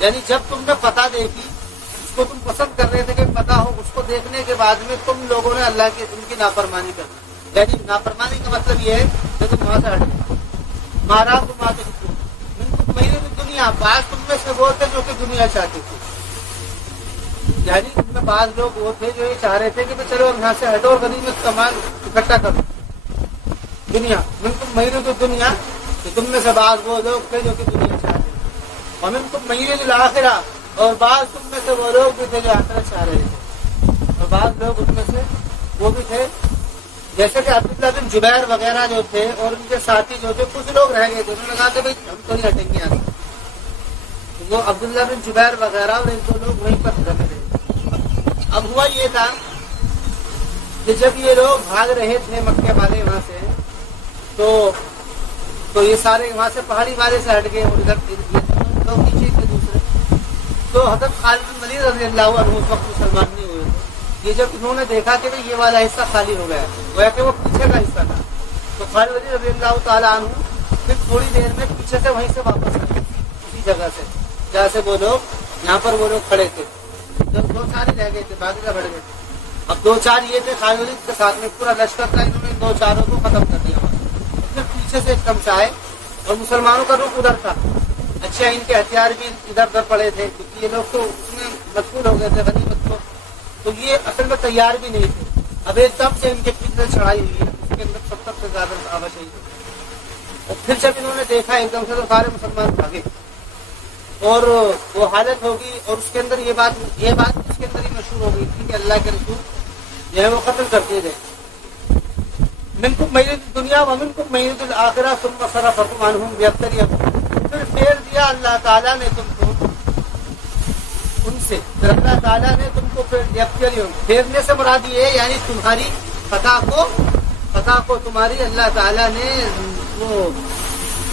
یعنی جب تم نے پتہ دیکھی، اس کو تم پسند کر رہے تھے کہ پتہ ہو، اس کو دیکھنے کے بعد میں تم لوگوں نے اللہ کی ان کی نافرمانی کر دی، یعنی نافرمانی کا مطلب یہ ہے کہ تم وہاں سے ہٹ گئے۔ مارا تم آتے مہینے میں دنیا، بعض تم میں سے وہ تھے جو کہ دنیا چاہتے تھے، یعنی تم میں بعض لوگ وہ تھے جو یہ چاہ رہے تھے کہ چلو یہاں سے ہٹو اور غنیمت کا مال اکٹھا کرو، دنیا منکم مہینے تو دنیا، کہ تم میں سے بعض وہ لوگ تھے جو کہ دنیا چاہتے تھے، اور منکم مہینے الآخرہ، اور بعض تم میں سے وہ لوگ بھی تھے جو آخرت چاہ رہے تھے، اور بعض لوگ ان میں سے وہ بھی تھے جیسے کہ عبداللہ بن جبیر وغیرہ جو تھے اور ان کے ساتھی جو تھے، کچھ لوگ رہ گئے تھے، انہوں نے کہا کہ بھائی ہم تو نہیں ہٹیں گے یہاں سے۔ وہ عبداللہ بن جبیر وغیرہ اور ایک دو لوگ وہیں پر رہ گئے۔ اب ہوا یہ تھا کہ جب یہ لوگ بھاگ رہے تھے مکے والے وہاں سے، تو یہ سارے وہاں سے پہاڑی والے سے ہٹ گئے، اور ادھر لوگ نیچے تھے دوسرے۔ تو حضرت خالد بن ولید رضی اللہ عنہ اس وقت مسلمان نہیں ہوئے تھے، یہ جب انہوں نے دیکھا کہ یہ والا حصہ خالی ہو گیا، گویا کہ وہ پیچھے کا حصہ تھا، تو خالد بن ولید رضی اللہ تعالیٰ عنہ پھر تھوڑی دیر میں پیچھے سے وہیں سے واپس آئے، اسی جگہ سے جہاں سے وہ لوگ یہاں پر وہ لوگ کھڑے تھے، جب دو چار ہی رہ گئے تھے، باقی کا بڑھ گئے تھے۔ اب دو چار یہ تھے خالد ولید کے ساتھ میں پورا لشکر تھا، انہوں نے دو چاروں کو ختم کر دیا، پھر پیچھے سے ایک دم سے آئے، اور مسلمانوں کا رخ ادھر تھا، اچھا ان کے ہتھیار بھی ادھر ادھر پڑے تھے، کیونکہ یہ لوگ تو اس میں مشغول ہو گئے تھے غنیمت کو، تو یہ اصل میں تیار بھی نہیں تھے۔ اب ایک دم سے ان کے پیچھے چڑھائی ہوئی ہے، اس کے اندر 70 سے زیادہ صحابہ شہید ہوئے، اور پھر جب انہوں نے دیکھا ایک دم سے تو سارے مسلمان بھاگے، اور وہ حالت ہوگی، اور اس کے اندر یہ بات اس کے اندر ہی مشہور ہو گئی تھی کہ اللہ کے رسول جو ہے وہ قتل کرتے تھے۔ منکم مہینۃ الدنیا ومنکم مہینۃ الآخرہ ثم صرفکم عنہم لیبتلیکم، پھر پھیر دیا اللہ تعالیٰ نے تم کو ان سے، پھر اللہ تعالیٰ نے تم کو پھیرنے سے مراد یہ ہے یعنی تمہاری فتح کو تمہاری اللہ تعالیٰ نے وہ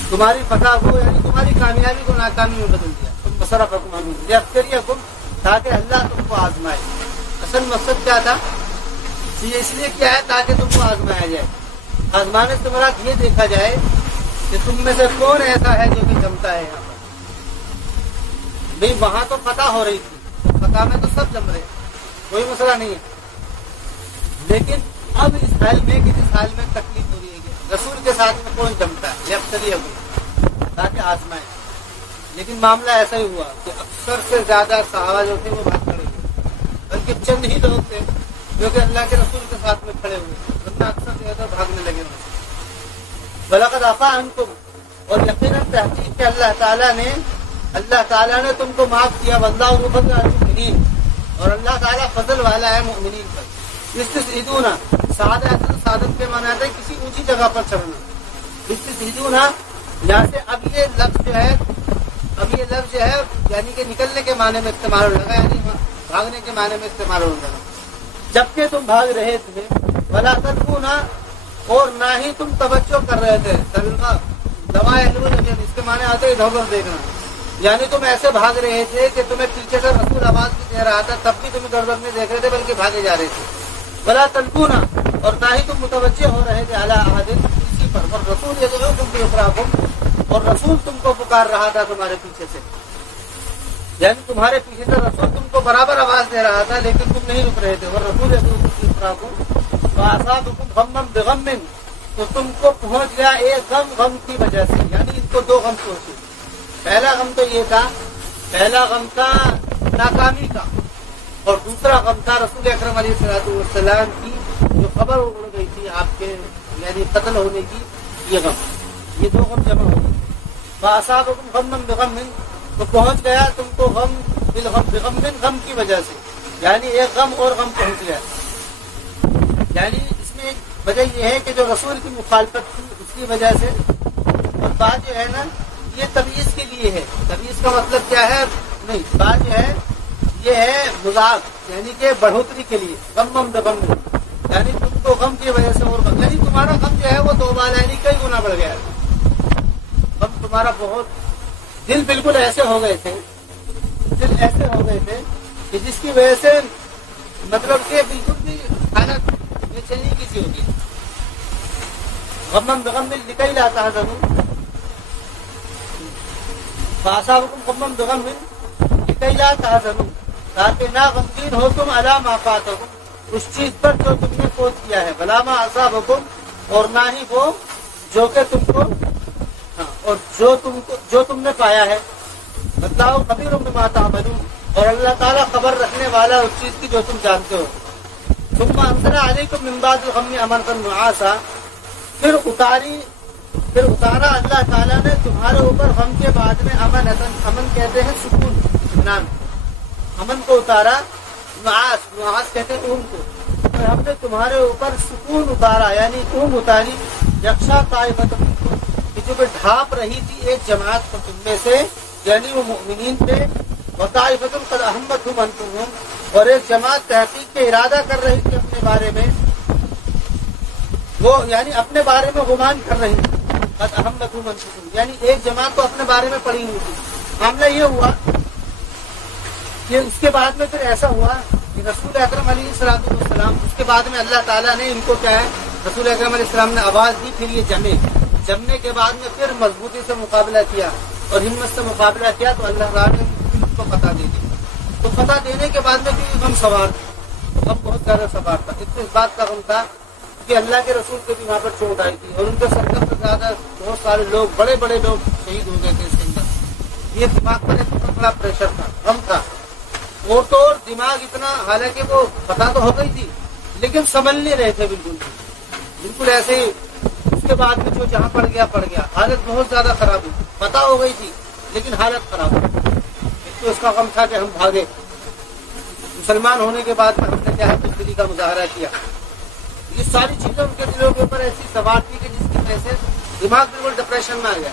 تمہاری فتح کو یعنی تمہاری کامیابی کو ناکامی میں بدل دیا، تم صرفکم عنہم لیبتلیکم، تاکہ اللہ تم کو آزمائے۔ اصل مقصد کیا تھا؟ یہ اس لیے کیا ہے تاکہ تم کو آزمایا جائے، آزمانے سے مراد یہ دیکھا جائے کہ تم میں سے کون ایسا ہے جو کہ جمتا ہے یہاں پر۔ بھئی وہاں تو فتح ہو رہی تھی، فتح میں تو سب جم رہے، کوئی مسئلہ نہیں ہے، لیکن اب اس حال میں کہ جس حال میں تکلیف ہو رہی ہے کہ رسول کے ساتھ میں کون جمتا ہے، لیبتلیکم، تاکہ آزمائے۔ لیکن معاملہ ایسا ہی ہوا کہ اکثر سے زیادہ صحابہ جو تھے وہ بھاگ کھڑے ہوئے، بلکہ چند ہی لوگ تھے جو کہ اللہ کے رسول کے ساتھ میں کھڑے ہوئے، ورنہ اکثر جو ہے تو بھاگنے لگے ہوئے۔ وَلَقَدْ عَفَا عَنْكُمْ، اور یقیناً تحقیق کہ اللہ تعالیٰ نے تم کو معاف کیا، وَاللَّهُ ذُو فَضْلٍ عَلَى الْمُؤْمِنِينَ، اور اللہ تعالیٰ فضل والا ہے مؤمنین پر۔ استشهدون، سعادت کے معنی ہے کسی اونچی جگہ پر چڑھنا، استشهدون یہاں سے اب یہ لفظ جو ہے یعنی کہ نکلنے کے معنی میں استعمال ہونے لگا، یعنی بھاگنے کے معنی میں استعمال ہونے لگا۔ جبکہ تم بھاگ رہے تھے، ولا تلقون، اور نہ ہی تم توجہ کر رہے تھے، اس کے معنی آتے ادھر دیکھنا، یعنی تم ایسے بھاگ رہے تھے کہ تمہیں پیچھے سے رسول آواز بھی دے رہا تھا، تب بھی تم ادھر ادھر نہیں دیکھ رہے تھے بلکہ بھاگے جا رہے تھے۔ ولا تلقون، اور نہ ہی تم متوجہ ہو رہے تھے اعلیٰ احد کسی پر، اور رسول یہ جو تم بھی اخراکم، اور رسول تم کو پکار رہا تھا تمہارے پیچھے سے، یعنی تمہارے پیچھے سے رسول تم کو برابر آواز دے رہا تھا لیکن تم نہیں رک رہے تھے، اور رسول غم بغم، تو تم کو پہنچ گیا ایک غم کی وجہ سے، یعنی ان کو دو غم پہنچے۔ پہلا غم تو یہ تھا، پہلا غم تھا ناکامی کا، اور دوسرا غم تھا رسول اکرم علیہ الصلوۃ والسلام کی جو خبر اڑ گئی تھی آپ کے یعنی قتل ہونے کی، یہ غم، یہ دو غم جمع ہو گئے۔ فَأَصَابَكُمْ غَمٌّ بِغَمٍّ، تو پہنچ گیا تم کو غم بغم کی وجہ سے، یعنی ایک غم اور غم پہنچ گیا. یعنی اس میں ایک وجہ یہ ہے کہ جو رسول کی مخالفت تھی اس کی وجہ سے، اور بات جو ہے نا یہ تمیز کے لیے ہے. تمیز کا مطلب کیا ہے؟ نہیں، بات جو ہے یہ ہے مذاق، یعنی کہ بڑھوتری کے لیے. غم بغم، یعنی تم کو غم کی وجہ سے اور غم، یعنی تمہارا غم جو ہے وہ دو بال یعنی کئی گنا بڑھ گیا ہے. غم تمہارا بہت، دل بالکل ایسے ہو گئے تھے، دل ایسے ہو گئے تھے کہ جس کی وجہ سے مطلب کہ بالکل بھی حالت بے چینی کسی ہوگی. غم بغم میں لکھا ہی لاتا ہے ضرور فاسا حکم غم بغم میں لکھا ہی لاتا ہے ضرور، تاکہ نہ غمگین ہو تم علی ما فاتکم، اس چیز پر جو تم نے فوت کیا ہے، بلا ما اصابکم، اور نہ ہی وہ جو کہ تم کو، اور جو تم نے پایا ہے. بتلاؤ خبیر بما تعملون، اور اللہ تعالیٰ خبر رکھنے والا اس چیز کی جو تم جانتے ہو. ثم انزل علیکم من بعد الغم امنۃ نعاسا، پھر اتارا اللہ تعالیٰ نے تمہارے اوپر غم کے بعد میں امن کہتے ہیں سکون، اطمینان. امن کو اتارا، نعاس کہتے ہیں اونگ کو. پھر ہم نے تمہارے اوپر سکون اتارا، یعنی اونگ اتاری. یکشا طائفۃ منکم، جو کہ ڈھانپ رہی تھی ایک جماعت کو تم میں سے، یعنی وہ مؤمنین تھے. وطائفۃ قد اہمتھم انفسہم، اور ایک جماعت تحقیق کے ارادہ کر رہی تھی اپنے بارے میں، وہ یعنی اپنے بارے میں گمان کر رہی تھی. قد اہمتھم انفسہم، یعنی ایک جماعت تو اپنے بارے میں پڑی ہوئی تھی. معاملہ یہ ہوا کہ اس کے بعد میں پھر ایسا ہوا کہ رسول اکرم علیہ الصلوۃ والسلام، اس کے بعد میں اللہ تعالیٰ نے ان کو کیا ہے، رسول اکرم علیہ السلام نے آواز دی. پھر یہ جمنے کے بعد میں پھر مضبوطی سے مقابلہ کیا اور ہمت سے مقابلہ کیا، تو اللہ تعالیٰ نے ان کو فتح دے دی. تو فتح دینے کے بعد میں بھی غم سوار تھا، غم بہت زیادہ سوار تھا. اس بات کا غم تھا کہ اللہ کے رسول کے بھی وہاں پر چوٹ آئی تھی، اور ان کے 70 سے زیادہ بہت سارے لوگ، بڑے بڑے لوگ شہید ہو گئے تھے اس کے اندر. یہ دماغ پر ایک بہت بڑا پریشر تھا، غم تھا. اور تو اور دماغ اتنا، حالانکہ وہ فتح تو ہو گئی تھی لیکن سنبھل نہیں رہے تھے بالکل ایسے ہی. اس کے بعد میں جو جہاں پڑ گیا، حالت بہت زیادہ خراب ہوئی. فتح ہو گئی تھی لیکن حالت خراب ہوئی. ایک تو اس کا غم تھا کہ ہم بھاگے، مسلمان ہونے کے بعد ہم نے کیا ہے بزدلی کا مظاہرہ کیا. یہ ساری چیزیں ان کے دلوں کے اوپر ایسی سوار تھی کہ جس کی وجہ سے دماغ بالکل ڈپریشن میں آ گیا.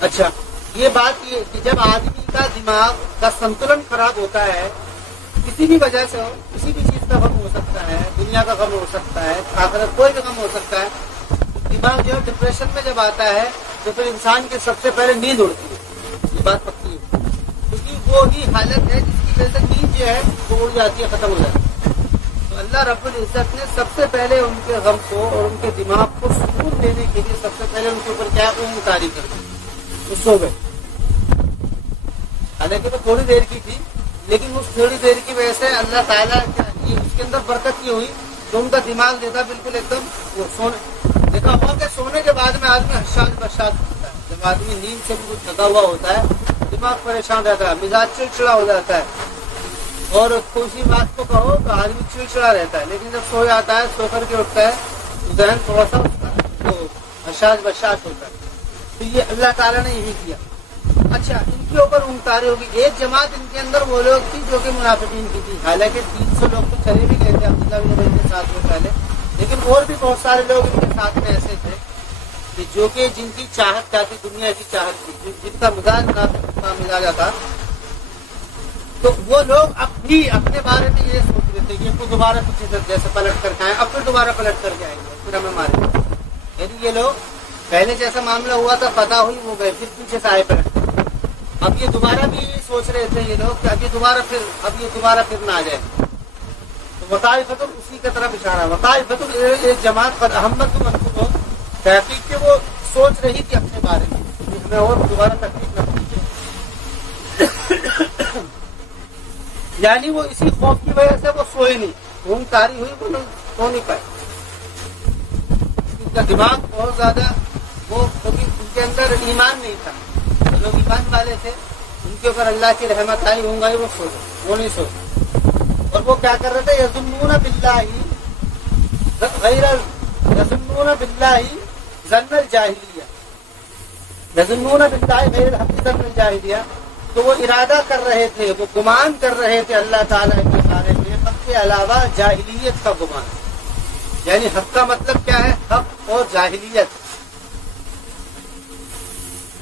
اچھا، یہ بات یہ کہ جب آدمی کا دماغ کا سنتلن خراب ہوتا ہے، کسی بھی وجہ سے ہو، کسی بھی چیز کا غم ہو سکتا ہے، دنیا کا غم ہو سکتا ہے، آخرت کوئی بھی غم ہو سکتا ہے، دماغ جو ہے ڈپریشن میں جب آتا ہے تو پھر انسان کی سب سے پہلے نیند اڑتی ہے. یہ بات پکی ہے، کیونکہ وہی حالت ہے جس کی وجہ سے نیند جو ہے وہ اڑ جاتی ہے، ختم ہو جاتی ہے. تو اللہ رب العزت نے سب سے پہلے ان کے غم کو اور ان کے دماغ کو سکون دینے کے لیے سب سے پہلے ان کے اوپر کیا اونگ اتاری کر دی. وہ سو گئے، حالانکہ وہ تھوڑی دیر کی تھی لیکن اس تھوڑی دیر کی وجہ سے اللہ تعالیٰ اس کے اندر برکت یہ ہوئی تو ان کا دماغ دیکھا بالکل ایک دم وہ سونے دیکھا ہوا کہ سونے کے بعد میں آدمی حشاش بشاش ہوتا ہے. جب آدمی نیند سے بالکل تھکا ہوا ہوتا ہے، دماغ پریشان رہتا ہے، مزاج چڑچڑا ہو جاتا ہے، اور کوئی بات کو کہو تو آدمی چڑچڑا رہتا ہے. لیکن جب سو جاتا ہے، سو کر کے اٹھتا ہے تو ذہن تھوڑا سا تو حشاش بشاش ہوتا ہے. تو یہ اللہ تعالیٰ نے یہی کیا. اچھا، ان کے اوپر اونگ تاری ہوگی. ایک جماعت ان کے اندر وہ لوگ تھی جو کہ منافقین کی تھی، حالانکہ 300 لوگ تو چلے بھی گئے تھے عبداللہ بن ابی کے ساتھ میں پہلے، لیکن اور بھی بہت سارے لوگ ان کے ساتھ میں ایسے تھے کہ جو کہ جن کی چاہت کیا تھی، دنیا کی چاہت تھی، جن کا مزاج تھا. تو وہ لوگ اب بھی اپنے بارے میں یہ سوچ رہے تھے کہ کو دوبارہ کچھ جیسے پلٹ کر کے آئیں، اب پھر دوبارہ پلٹ کر کے آئیں گے، پھر ہمیں ماریں گے. یعنی یہ لوگ پہلے جیسا معاملہ ہوا تھا، فتح ہوئی، وہ گئے، پھر پیچھے سے آئے پلٹ. اب یہ دوبارہ بھی یہی سوچ رہے تھے یہ لوگ کہ اب یہ دوبارہ پھر نہ آ جائے. تو وطائفۃ اسی کی طرف اشارہ. وطائفۃ ایک جماعت قد اہمتھم انفسہم، تحقیق کہ وہ سوچ رہی تھی اپنے بارے میں کہ ہمیں اور دوبارہ تکلیف نہ پہنچے. یعنی وہ اسی خوف کی وجہ سے وہ سوئے نہیں، اونگ طاری ہوئی، وہ سو نہیں پائے. ان کا دماغ بہت زیادہ وہ، کیونکہ ان کے اندر ایمان نہیں تھا. لوگ ایمان والے تھے ان کے اوپر اللہ کی رحمت آئی، ہوں گے وہ سو گئے، وہ نہیں سو. اور وہ کیا کر رہے تھے، یظنون باللہ ظن الجاہلیہ، یظنون باللہ غیر الحق ظن الجاہلیہ. تو وہ ارادہ کر رہے تھے، وہ گمان کر رہے تھے اللہ تعالیٰ کے بارے میں کے علاوہ جاہلیت کا گمان. یعنی حق کا مطلب کیا ہے؟ حق اور جاہلیت.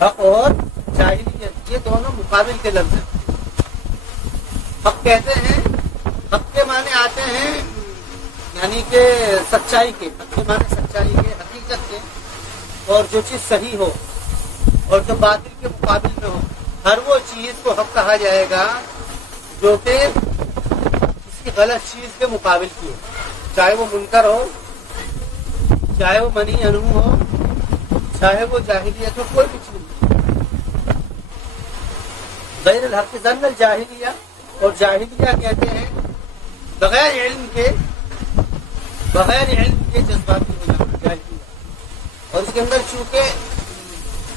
حق اور جاہلیت یہ دونوں مقابل کے لفظ ہیں. حق کہتے ہیں، حق کے معنی آتے ہیں یعنی کہ سچائی کے. حق کے معنی سچائی کے، حقیقت کے، اور جو چیز صحیح ہو اور جو باطل کے مقابل میں ہو، ہر وہ چیز کو حق کہا جائے گا جو کہ کسی غلط چیز کے مقابل کی ہو، چاہے وہ منکر ہو، چاہے وہ منہی عنہ ہو، چاہے وہ جاہلیت ہو، کوئی بھی چیز. غیر الحق ظن الجاہلیہ، اور جاہلیہ کہتے ہیں بغیر علم کے جذباتی ہو جانا جاہلیہ. اور اس کے اندر چونکہ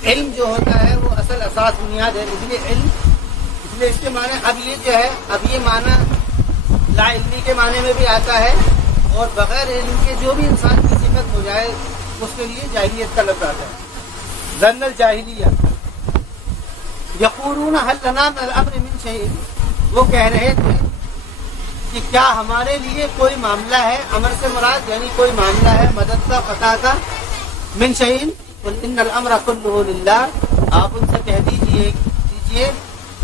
علم جو ہوتا ہے وہ اصل اساس بنیاد ہے، اس لیے اس کے معنی اب یہ معنی لا علمی کے معنی میں بھی آتا ہے، اور بغیر علم کے جو بھی انسان کی صفت ہو جائے اس کے لیے جاہلیت کا لفظ آتا ہے. ظن الجاہلیہ. یقولون هل لنا من الامر من شیء، وہ کہہ رہے تھے کہ کیا ہمارے لیے کوئی معاملہ ہے. امر سے مراد یعنی کوئی معاملہ ہے مدد کا، فتح کا. من شیء قل ان الامر كله للہ، آپ ان سے کہہ دیجئے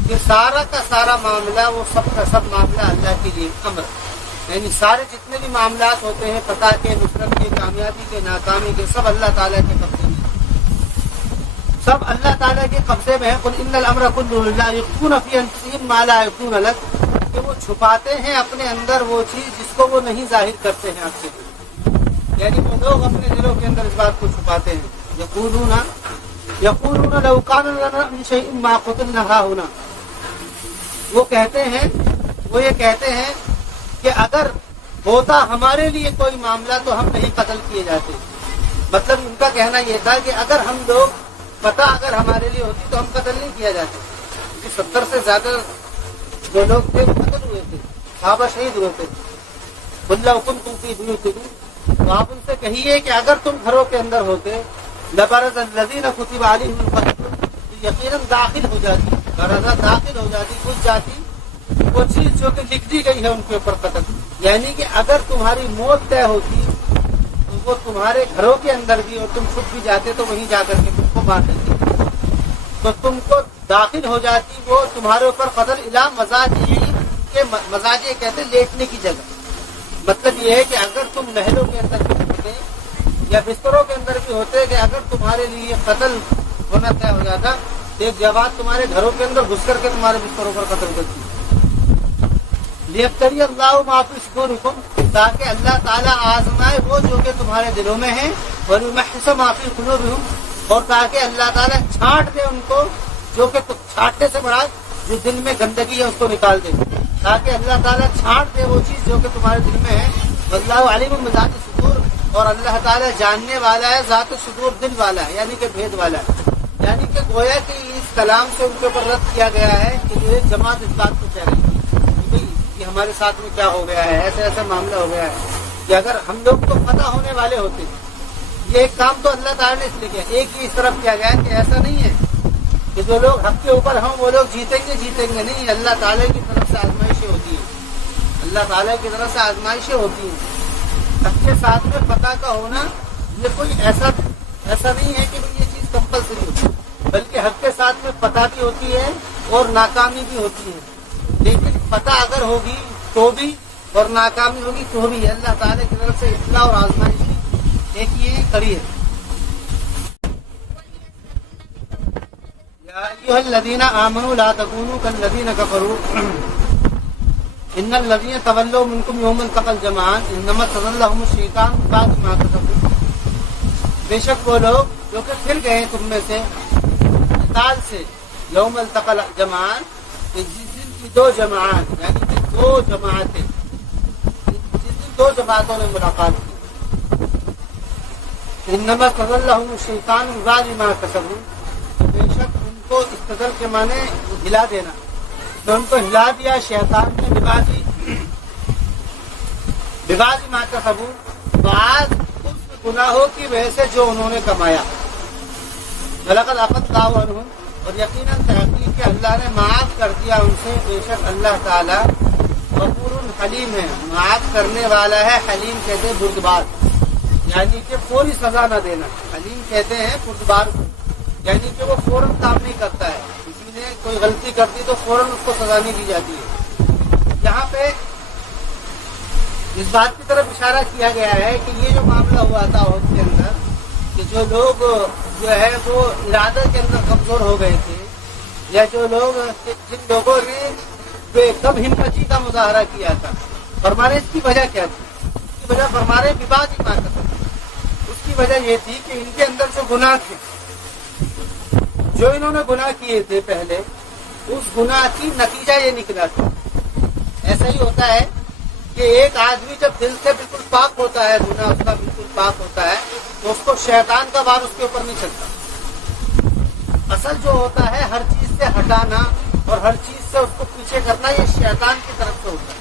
کہ سارا کا سارا معاملہ، وہ سب کا سب معاملہ اللہ کے لیے. امر یعنی سارے جتنے بھی معاملات ہوتے ہیں، فتح کے، نصرت کے، کامیابی کے، ناکامی کے، سب اللہ تعالیٰ کے قبضے میں، سب اللہ تعالیٰ کے قبضے میں ہے. قل ان الامر كله للہ يخفون في انفسهم ما لا يبدون لك، کہ وہ چھپاتے ہیں اپنے اندر وہ چیز جس کو وہ نہیں ظاہر کرتے ہیں آپ سے. یعنی وہ لوگ اپنے دلوں کے اندر اس بات کو چھپاتے ہیں. یقولون لو كان لنا من شيء ما قتلنا هاهنا، وہ یہ کہتے ہیں کہ اگر ہوتا ہمارے لیے کوئی معاملہ تو ہم نہیں قتل کیے جاتے. مطلب ان کا کہنا یہ تھا کہ اگر ہم لوگ پتہ اگر ہمارے لیے ہوتی تو ہم قتل نہیں کیا جاتے. 70 سے زیادہ جو لوگ تھے وہ قتل ہوئے تھے، صحابہ شہید ہوئے تھے. قل لو كنتم في بيوتكم، تو آپ ان سے کہیے کہ اگر تم گھروں کے اندر ہوتے، لبرز الذین كتب علیہم القتل، یقیناً داخل ہو جاتی، داخل ہو جاتی، گھس جاتی وہ چیز جو کہ لکھ دی گئی ہے ان کے اوپر قتل. یعنی کہ اگر تمہاری موت طے ہوتی تو وہ تمہارے گھروں کے اندر بھی، اور تم چھپ بھی جاتے تو وہیں جا کر کے تم کو مار دیتے، تو تم کو داخل ہو جاتی وہ تمہارے اوپر قتل. الا مزاجی، کہ مزاجی کہتے لیٹنے کی جگہ. مطلب یہ ہے کہ اگر تم نہروں کے اندر بھی ہوتے یا بستروں کے اندر بھی ہوتے کہ اگر تمہارے لیے قتل ہونا طے ہو جاتا، ایک جواب تمہارے گھروں کے اندر گھس کر کے تمہارے بستروں پر قتل کرتی. لیبتلی اللہ ما فی صدورکم، تاکہ اللہ تعالیٰ آزمائے وہ جو کہ تمہارے دلوں میں ہیں، وَلِيُمَحِّصَ مَا فِي قُلُوبِهِمْ، اور تاکہ اللہ تعالیٰ چھانٹ دے ان کو، جو کہ چھانٹنے سے مراد جو دل میں گندگی ہے اس کو نکال دے، تاکہ اللہ تعالیٰ چھانٹ دے وہ چیز جو کہ تمہارے دل میں ہے. واللہ علیم بذات الصدور، اور اللہ تعالیٰ جاننے والا ہے ذات الصدور، دل والا ہے، یعنی کہ بھید والا ہے. یعنی کہ گویا کہ اس کلام سے ان کے اوپر رد کیا گیا ہے کہ یہ جماعت اس بات کو کہہ رہی ہے کہ ہمارے ساتھ میں کیا ہو گیا ہے، ایسا ایسا معاملہ ہو گیا ہے کہ اگر ہم لوگ تو پتہ ہونے والے ہوتے. یہ ایک کام تو اللہ تعالیٰ نے اس لیے کیا، ایک ہی اس طرف کیا گیا کہ ایسا نہیں ہے کہ جو لوگ حق کے اوپر ہوں وہ لوگ جیتیں گے نہیں. اللہ تعالیٰ کی طرف سے آزمائشیں ہوتی ہیں، اللہ تعالیٰ کی طرف سے آزمائشیں ہوتی ہیں. حق کے ساتھ میں پتہ کا ہونا یہ کوئی ایسا نہیں ہے کہ یہ چیز کمپلسری ہوتی ہے، بلکہ حق کے ساتھ میں پتہ بھی ہوتی ہے اور ناکامی بھی ہوتی ہے. لیکن پتہ اگر ہوگی تو بھی اور ناکامی ہوگی تو بھی اللہ تعالیٰ کی طرف سے اطلاع اور آزمائش ایک یہ کری ہے. یا ایھا الذین آمنوا لا تکونوا کالذین کفروا ان الذین تولوا منکم یوم التقى الجمعان انما استزلهم الشیطان بعد ما کسبوا، بے شک وہ لوگ جو کہ پھر گئے تم میں سے قتال سے، یوم التقى الجمعان، جس دن کی دو جماعت، یعنی کہ دو جماعتیں، جس دن دو جماعتوں نے ملاقات کی. انما استزلهم الشیطان بعد ما کسبوا، بے شک ان کو استزل کے معنی ہلا دینا، تو ان کو ہلا دیا شیطان نے ببعض ما کسبوا، بعض اس گناہوں کی وجہ سے جو انہوں نے کمایا. وَلَقَدْ عَفَا اللَّهُ عَنْهُمْ، اور یقیناً تحقیق کہ اللہ نے معاف کر دیا ان سے. بے شک اللہ تعالیٰ غفور حلیم ہے، معاف کرنے والا ہے. حلیم کہتے ہیں بردبار، یعنی کہ فوری سزا نہ دینا. حلیم کہتے ہیں بردبار کو، یعنی کہ وہ فوراً کام نہیں کرتا ہے. کسی نے کوئی غلطی کر دی تو فوراً اس کو سزا نہیں دی جاتی ہے. یہاں پہ اس بات کی طرف اشارہ کیا گیا ہے کہ یہ جو معاملہ ہوا تھا احد کے اندر، کہ جو لوگ جو ہے وہ ارادہ کے اندر کمزور ہو گئے تھے، یا جو لوگ جن لوگوں نے بے کم ہمتی کا مظاہرہ کیا تھا، فرمانے اس کی وجہ کیا تھی؟ اس کی وجہ فرمانے وواد ایمان کا. اس کی وجہ یہ تھی کہ ان کے اندر جو گناہ تھے، جو انہوں نے گناہ کیے تھے پہلے، اس گناہ کی نتیجہ یہ نکلا تھا. ایسا ہی ہوتا ہے کہ ایک آدمی جب دل سے بالکل پاک ہوتا ہے، گناہ اس کا بالکل پاک ہوتا ہے، تو اس کو شیطان کا وار اس کے اوپر نہیں چلتا. اصل جو ہوتا ہے ہر چیز سے ہٹانا اور ہر چیز سے اس کو پیچھے کرنا، یہ شیطان کی طرف سے ہوتا ہے.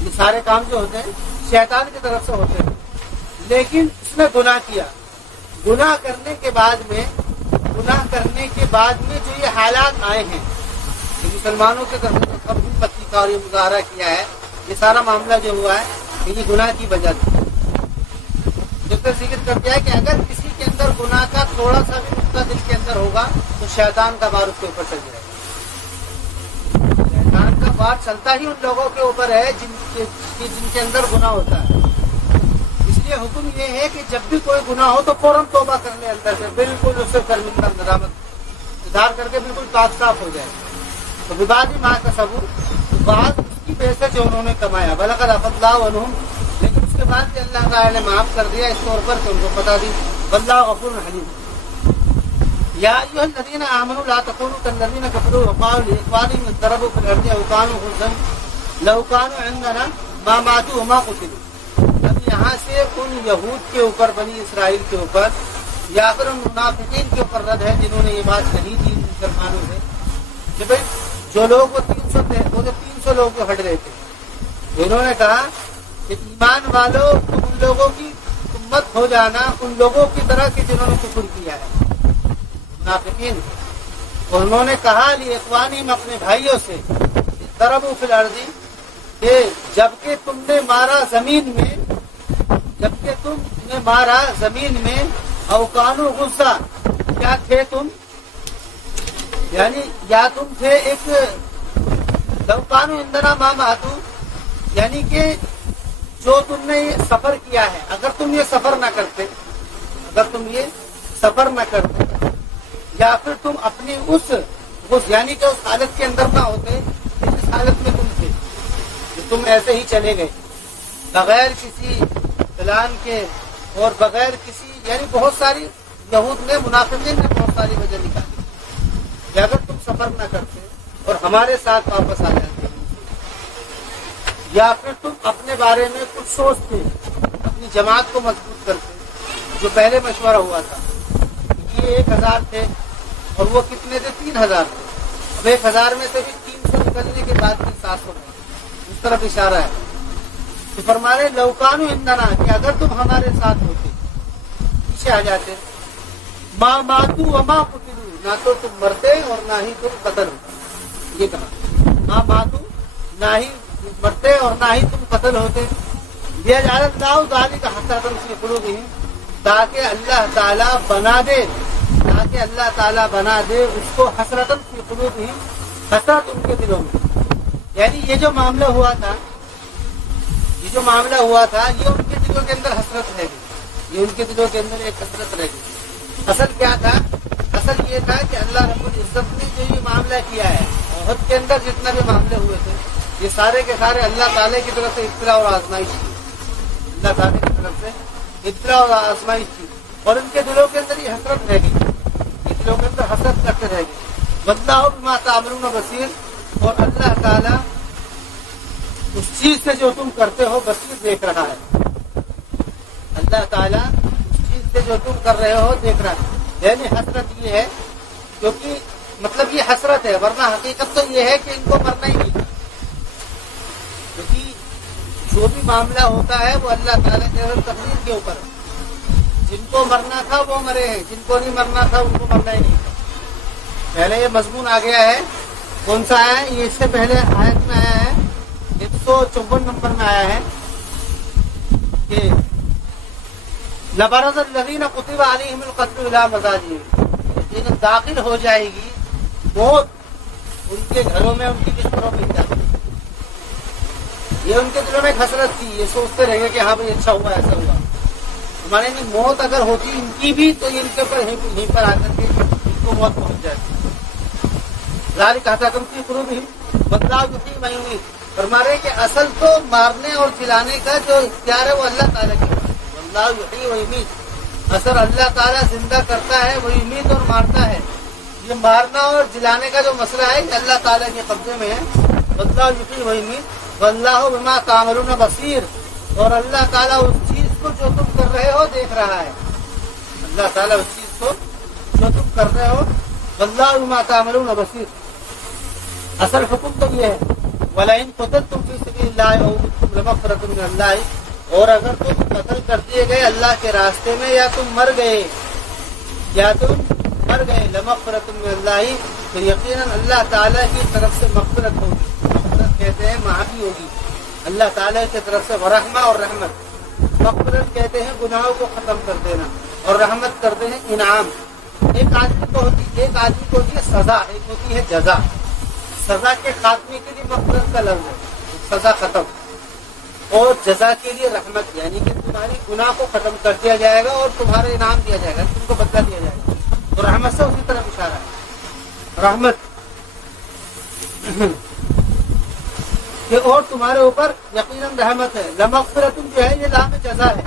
یہ سارے کام جو ہوتے ہیں شیطان کی طرف سے ہوتے ہیں. لیکن اس نے گناہ کیا. گناہ کرنے کے بعد میں جو یہ حالات آئے ہیں کہ مسلمانوں کے طرف سے کم ہمتی کا اور یہ مظاہرہ کیا ہے، یہ سارا معاملہ جو ہوا ہے کہ یہ گناہ کی وجہ تھی. جب تک ذکر کر دیا ہے کہ اگر کسی کے اندر گناہ کا تھوڑا سا بھی نقطہ دل کے اندر ہوگا تو شیطان کا وار اس کے اوپر چل جائے گا. شیطان کا وار چلتا ہی ان لوگوں کے اوپر ہے جن کے اندر گناہ ہوتا ہے. اس لیے حکم یہ ہے کہ جب بھی کوئی گناہ ہو تو فوراً توبہ کر لے، اندر سے بالکل اس سے شرمندہ ندامت اظہار کر کے بالکل پاک صاف ہو جائے. تو وواد ماں کا ثبوت بعد اس کی وجہ سے جو انہوں نے کمایا، وَلَقَدْ عَفَا اللَّهُ عَنْهُمْ، لیکن اس کے بعد کہ اللہ تعالیٰ نے معاف کر دیا اس طور پر کہ ان کو پتا دی. وَاللَّهُ غَفُورٌ حَلِيمٌ. یا ایھا الذین آمنوا لا تکونوا کالذین کفروا وقالوا لإخوانهم إذ ضربوا في الأرض أو كانوا غزا لو كانوا عندنا ما ماتوا وما قتلوا. اب یہاں سے ان یہود کے اوپر، بنی اسرائیل کے اوپر، یا پھر ان منافقین کے اوپر رد ہے جنہوں نے یہ بات کہی تھی مسلمانوں سے کہ بھائی جو لوگ وہ 300 تھے، وہ جو 300 لوگ جو ہٹ رہے تھے، انہوں نے کہا کہ ایمان والوں ان لوگوں کی امت ہو جانا ان لوگوں کی طرح کہ جنہوں نے کفر کیا ہے. منافقین انہوں نے کہا لإخوانہم، اپنے بھائیوں سے، ضربوا فی الارض، کہ جبکہ تم نے مارا زمین میں، او کانوا غزا، کیا تھے تم، یعنی یا تم تھے ایک، لو کانوا عندنا ما ماتوا، یعنی کہ جو تم نے یہ سفر کیا ہے، اگر تم یہ سفر نہ کرتے، یا پھر تم اپنی اس یعنی کہ اس حالت کے اندر نہ ہوتے جس حالت میں تم تھے، کہ تم ایسے ہی چلے گئے بغیر کسی پلان کے اور بغیر کسی، یعنی بہت ساری یہود نے، منافقین نے بہت ساری وجہ نکالی کہ اگر تم سفر نہ کرتے اور ہمارے ساتھ واپس آ جاتے، یا پھر تم اپنے بارے میں کچھ سوچتے، اپنی جماعت کو مضبوط کرتے. جو پہلے مشورہ ہوا تھا یہ 1000 تھے اور وہ کتنے تھے، 3000 تھے. اب 1000 میں سے بھی 300 نکلنے کے بعد بھی 700 میں، اس طرف اشارہ ہے. تو فرمانے لو کانوا عندنا، کہ اگر تم ہمارے ساتھ ہوتے، پیچھے آ جاتے، ما ماتوا وما قتلوا، نہ تو تم مرتے اور نہ ہی تم قتل ہوتے. یہ کہا ما ماتوا، نہ ہی مرتے اور نہ ہی تم قتل ہوتے. لیجعل اللہ ذلک حسرۃ فی قلوبہم، تاکہ اللہ تعالیٰ بنا دے اس کو حسرۃ فی قلوبہم، حسرت ان کے دلوں میں. یعنی یہ جو معاملہ ہوا تھا یہ ان کے دلوں کے اندر حسرت رہ گئی، یہ ان کے دلوں کے اندر ایک حسرت رہ گئی. اصل کیا تھا؟ اصل یہ تھا کہ اللہ رب العزت نے جو یہ معاملہ کیا ہے، احد کے اندر جتنا بھی معاملے ہوئے تھے، یہ سارے کے سارے اللہ تعالیٰ کی طرف سے ابتلا اور آزمائش تھی. اللہ تعالیٰ کی طرف سے ابتلا اور آزمائش تھی، اور ان کے دلوں کے اندر یہ حسرت رہ گئی، یہ دلوں کے اندر حسرت کرتے رہ گئی. واللہ بما تعملون بصیر، اور اللہ تعالیٰ اس چیز سے جو تم کرتے ہو بصیر، دیکھ رہا ہے. اللہ تعالیٰ اس چیز سے جو تم کر رہے ہو دیکھ رہا ہے. یعنی حسرت یہ ہے، کیونکہ مطلب یہ حسرت ہے، ورنہ حقیقت تو یہ ہے کہ ان کو مرنا ہی نہیں تھا. کیونکہ جو بھی معاملہ ہوتا ہے وہ اللہ تعالیٰ کے تقدیر کے اوپر ہے. جن کو مرنا تھا وہ مرے ہیں، جن کو نہیں مرنا تھا ان کو مرنا ہی نہیں تھا. پہلے یہ مضمون آ گیا ہے، کون سا آیا ہے؟ یہ اس سے پہلے آیت میں آیا ہے 154 نمبر میں آیا ہے کہ لبرز الذین کتب علیہم القتل الی مضاجعہم، داخل ہو جائے گی موت ان کے گھروں میں، ان کی بستروں میں جاتی۔ یہ ان کے دلوں میں ایک حسرت تھی، یہ سوچتے رہے گے کہ ہاں بھائی اچھا ہوا ایسا ہوا، ہمارے لیے موت اگر ہوتی ان کی بھی تو ان کے اوپر یہیں پر آ کر کے ان کو موت پہنچ جاتی۔ ذالک حسکم فی قلوبہم واللہ یحیی من یمیت، فرما رہے کہ اصل تو مارنے اور جلانے کا جو اختیار ہے وہ اللہ تعالیٰ کے پاس، واللہ یحیی و یمیت، اصل اللہ تعالیٰ زندہ کرتا ہے، وہ یمیت اور مارتا ہے۔ یہ مارنا اور جلانے کا جو مسئلہ ہے یہ اللہ تعالیٰ کے قبضے میں ہے۔ واللہ یحیی و یمیت واللہ بما تعملون بصیر، اور اللہ تعالیٰ اس چیز کو جو تم کر رہے ہو دیکھ رہا ہے، اللہ تعالیٰ اس چیز کو جو تم کر رہے ہو، واللہ بما تعملون بصیر۔ اصل حکم تو یہ ہے وَلَئِن قُتِلْتُمْ فِي سَبِيلِ اللَّهِ أَوْ مُتُّمْ لَمَغْفِرَةٌ مِّنَ اللَّهِ، اور اگر تم قتل کر دیے گئے اللہ کے راستے میں یا تم مر گئے لَمَغْفِرَةٌ مِّنَ اللَّهِ، تو یقیناً اللہ تعالیٰ کی طرف سے مغفرت ہوگی، مغفرت کہتے ہیں معافی ہوگی اللہ تعالیٰ کی طرف سے، ورحمہ اور رحمت، مغفرت کہتے ہیں گناہوں کو ختم کر دینا اور رحمت کرتے ہیں انعام۔ ایک آدمی کو ہوتی ہے سزا، ایک ہوتی ہے جزا۔ سزا کے خاتمے کے لیے مغفرت کا لفظ ہے، سزا ختم، اور جزا کے لیے رحمت، یعنی کہ تمہاری گناہ کو ختم کر دیا جائے گا اور تمہارے انعام دیا جائے گا، تم کو بدلہ دیا جائے گا۔ تو رحمت سے اسی طرح اشارہ ہے، رحمت کہ اور تمہارے اوپر یقیناً رحمت ہے۔ لمغفرت جو ہے یہ لام جزا ہے،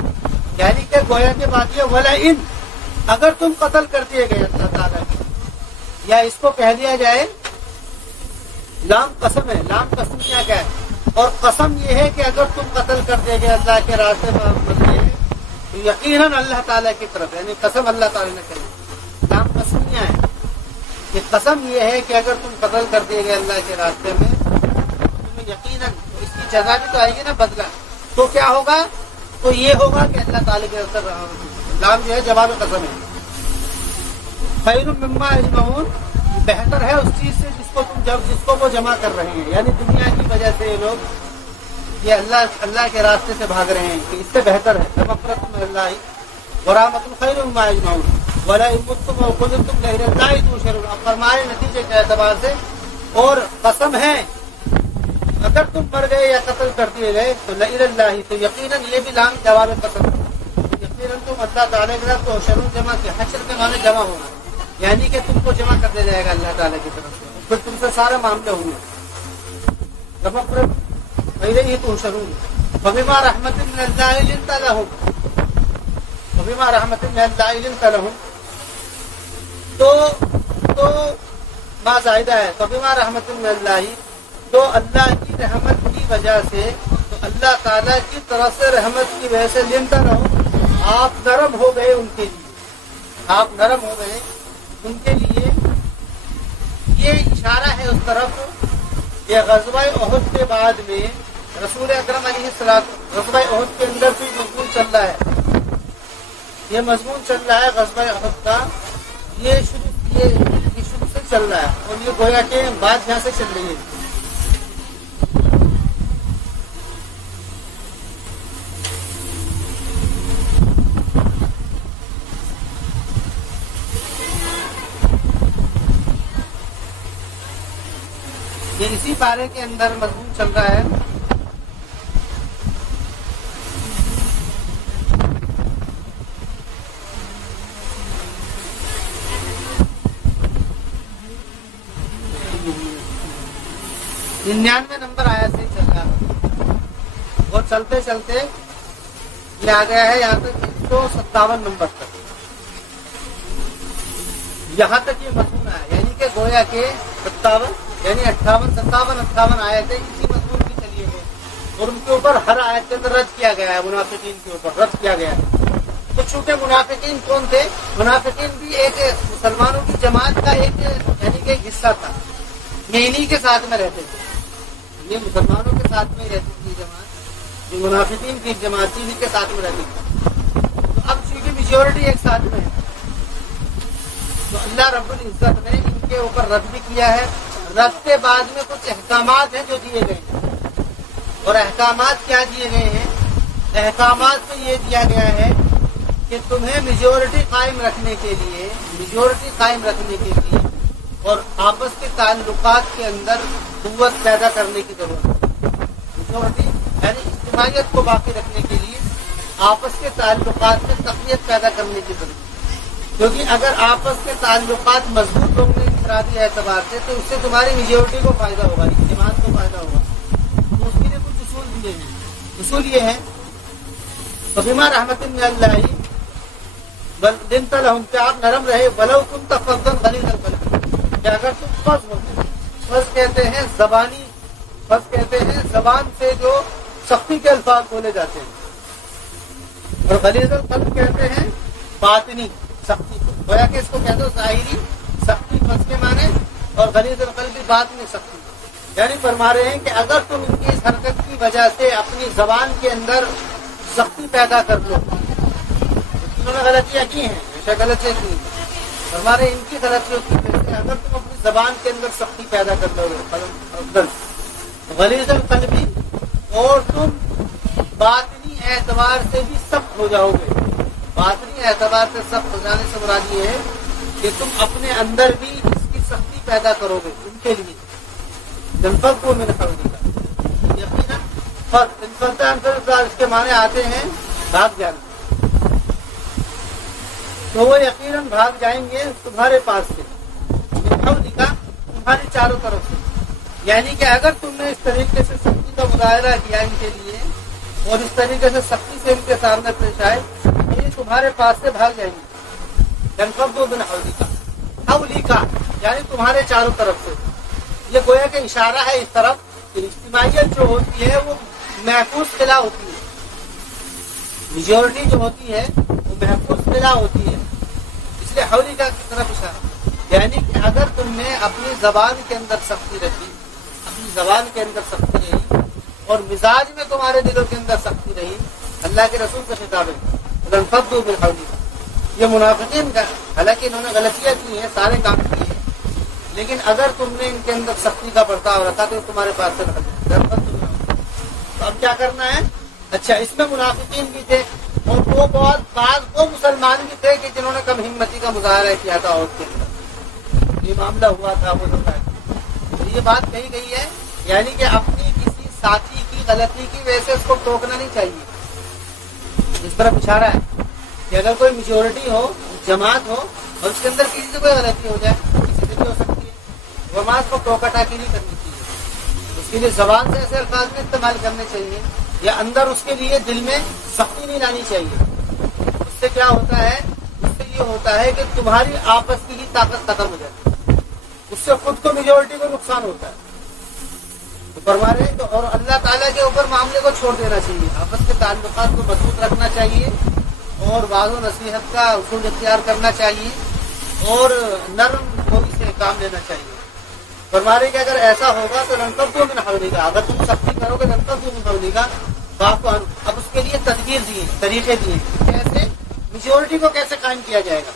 یعنی کہ گویا کے بات یہ وَلَئِن، اگر تم قتل کر دیے گئے اللہ تعالیٰ کی، یا اس کو کہہ دیا جائے لام قسم ہے، لام قسمیہ کیا ہے، اور قسم یہ ہے کہ اگر تم قتل کر دے گئے اللہ کے راستے میں بدلے تو یقیناً اللہ تعالیٰ کی طرف، یعنی قسم اللہ تعالیٰ نے کہی، لام قسمیہ ہے کہ قسم یہ ہے کہ اگر تم قتل کر دیے گئے اللہ کے راستے میں تمہیں یقیناً اس کی جزا بھی تو آئے گی نا، بدلہ، تو کیا ہوگا؟ تو یہ ہوگا کہ اللہ تعالیٰ کے اثر، لام جو ہے جواب قسم ہے، خیر مما یجمعون، بہتر ہے اس چیز سے جس کو وہ جمع کر رہے ہیں، یعنی دنیا کی وجہ سے یہ لوگ یہ اللہ کے راستے سے بھاگ رہے ہیں کہ اس سے بہتر ہے مغفرۃ من اللہ ورحمۃ خیر مما یجمعون وَلَئِن مُتُّمْ أَوْ قُتِلْتُمْ لَإِلَى اللَّهِ تُحْشَرُونَ۔ اب فرمائے نتیجے کے اعتبار سے، اور قسم ہے اگر تم مر گئے یا قتل کر دیے گئے تو لَإِلَى اللَّهِ، تو یقیناً یہ بھی لام جواب قسم ہے، یقیناً تم اللہ تعالیٰ کے ساتھ تحشرون جمع کے، حشر کے معنی جمع ہونا، یعنی کہ تم کو جمع کر دیا جائے گا اللہ تعالیٰ کی طرف سے، پھر تم سے سارے معاملے ہوں گے۔ پہلے ہی تحشرون فبما رحمت من اللہ لنت لهم، فبما رحمت من اللہ لنت لهم، تو ما زائدہ ہے، فبما رحمت من اللہ، تو اللہ کی رحمت کی وجہ سے، تو اللہ تعالیٰ کی طرف سے رحمت کی وجہ سے لنت لهم، آپ نرم ہو گئے ان کے لیے، آپ نرم ہو گئے ان کے لیے۔ یہ اشارہ ہے اس طرف کہ غزوہ احد کے بعد میں رسول اکرم علیہ السلام، غزوہ احد کے اندر بھی مضمون چل رہا ہے، یہ مضمون چل رہا ہے غزوہ احد کا، یہ شروع سے چل رہا ہے، اور یہ گویا کہ بات یہاں سے چل رہی ہے۔ یہ اسی پارے کے اندر مضمون چل رہا ہے۔ ننانوے نمبر آیت سے چل رہا ہے، اور چلتے چلتے یہ آ گیا ہے یہاں تک 157 نمبر تک، یہاں تک یہ مضمون آیا، یعنی کہ گویا کے 57 یعنی 58 آیتیں اسی مضمون کی چلی ہے، اور ان کے اوپر ہر آیت کے اندر رد کیا گیا ہے، منافقین کے اوپر رد کیا گیا ہے۔ تو چونکہ منافقین کون تھے؟ منافقین بھی ایک مسلمانوں کی جماعت کا ایک یعنی کہ ایک حصہ تھا، یہ انہی کے ساتھ میں رہتے تھے، یہ مسلمانوں کے ساتھ میں رہتی تھی جماعت، جو منافقین کی جماعت انہی کے ساتھ میں رہتی تھی۔ تو اب چونکہ میجورٹی ایک ساتھ میں ہے تو اللہ رب العزت نے ان کے اوپر رد بھی کیا ہے۔ رد کے بعد میں کچھ احکامات ہیں جو دیے گئے ہیں، اور احکامات کیا دیے گئے ہیں؟ احکامات میں یہ دیا گیا ہے کہ تمہیں میجورٹی قائم رکھنے کے لیے اور آپس کے تعلقات کے اندر قوت پیدا کرنے کی ضرورت ہے. میجورٹی یعنی اجتماعیت کو باقی رکھنے کے لیے آپس کے تعلقات میں تقویت پیدا کرنے کی ضرورت ہے. کیونکہ اگر آپس کے تعلقات مضبوط ہوں گے انفرادی اعتبار سے تو اس سے تمہاری میجورٹی کو فائدہ ہوگا، اجتماع کو فائدہ ہوگا. تو اس کے لیے کچھ اصول دیے ہیں. اصول یہ ہے فبما رحمت من اللہ لنت لهم کہ آپ نرم رہے ولو كنت فظا غلیظ القلب کہ اگر تم فظ ہوتے. فظ کہتے ہیں زبانی، فظ کہتے ہیں زبان سے جو سختی کے الفاظ بولے جاتے ہیں، اور غلیظ القلب کہتے ہیں باطنی سختی کو. گویا کہ اس کو کہتے ہو ظاہری سختی فظ کے معنی، اور غلیظ القلب باطنی سختی. یعنی فرما رہے ہیں کہ اگر تم ان کی اس حرکت کی وجہ سے اپنی زبان کے اندر سختی پیدا کر لو. انہوں نے غلطیاں کی ہیں، ہمیشہ غلطیاں کی ہیں. فرما رہے ان کی غلطیوں کی وجہ سے اگر تم اپنی زبان کے اندر سختی پیدا کر لو غلیظ القلب، اور تم باطنی اعتبار سے بھی سخت ہو جاؤ گے. باطنی اعتبار سے سخت ہو جانے سے مراد یہ ہے کہ تم اپنے اندر بھی اس کی سختی پیدا کرو گے ان کے لیے. جنفق کو میں نے فرق دیا یقیناً اس کے معنی آتے ہیں بھاگ جانا. تو وہ یقیناً بھاگ جائیں گے تمہارے پاس سے لکھا تمہاری چاروں طرف سے. یعنی کہ اگر تم نے اس طریقے سے سختی کا مظاہرہ کیا ان کے لیے اور اس طریقے سے سختی سے ان کے سامنے پیش آئے تو یہ تمہارے پاس سے بھاگ جائیں گے. جنفق بن حولیکا یعنی تمہارے چاروں طرف سے. یہ گویا کہ اشارہ ہے اس طرف کہ اجتماعیت جو ہوتی ہے وہ محفوظ قلعہ ہوتی ہے. میجورٹی جو ہوتی ہے وہ محفوظ قلعہ ہوتی ہے. اس لیے حولیکا کی طرف اشارہ. یعنی کہ اگر تم نے اپنی زبان کے اندر سختی رکھی، اپنی زبان کے اندر سختی رہی اور مزاج میں تمہارے دلوں کے اندر سختی رہی، اللہ کے رسول کا خطاب ہے فَانْفَضُّوا بِالْحَوْلِ. یہ منافقین کا، حالانکہ انہوں نے غلطیاں کی ہیں، سارے کام کیے ہیں، لیکن اگر تم نے ان کے اندر سختی کا برتاؤ رکھا تو تمہارے پاس سے رکھا. تو اب کیا کرنا ہے؟ اچھا اس میں منافقین بھی تھے اور وہ بعض وہ مسلمان بھی تھے کہ جنہوں نے کم ہمتی کا مظاہرہ کیا تھا عورت کے اندر. یہ معاملہ ہوا تھا وہ لوگ. تو یہ بات کہی گئی ہے یعنی کہ اپنی کسی ساتھی کی غلطی کی وجہ سے اس کو ٹوکنا نہیں چاہیے. اس طرف اشارہ ہے کہ اگر کوئی میجورٹی ہو، جماعت ہو اور اس کے اندر کسی سے کوئی غلطی ہو جائے، کسی سے بھی ہو سکتی ہے، جماعت کو ٹوکا ٹاکی نہیں کرنی چاہیے. اس کے لیے زبان سے ایسے الفاظ میں استعمال کرنے چاہیے یا اندر اس کے لیے دل میں سختی نہیں لانی چاہیے. اس سے کیا ہوتا ہے؟ اس سے یہ ہوتا ہے کہ تمہاری آپس کی ہی طاقت ختم ہو جاتی ہے. اس سے خود کو میجورٹی کو نقصان ہوتا ہے. تو فرما رہے ہیں کہ اور اللہ تعالیٰ کے اوپر معاملے کو چھوڑ دینا چاہیے. آپس کے تعلقات کو مضبوط رکھنا چاہیے اور وعظ و نصیحت کا اصول اختیار کرنا چاہیے اور نرم تھوڑی سے کام لینا چاہیے. فرما رہے کہ اگر ایسا ہوگا تو لنتبدوا من حولک، اگر تم سختی کرو گے لنتبدوا من حولک. اب اس کے لیے تدبیر دیے، طریقے دیے کیسے میجورٹی کو کیسے قائم کیا جائے گا،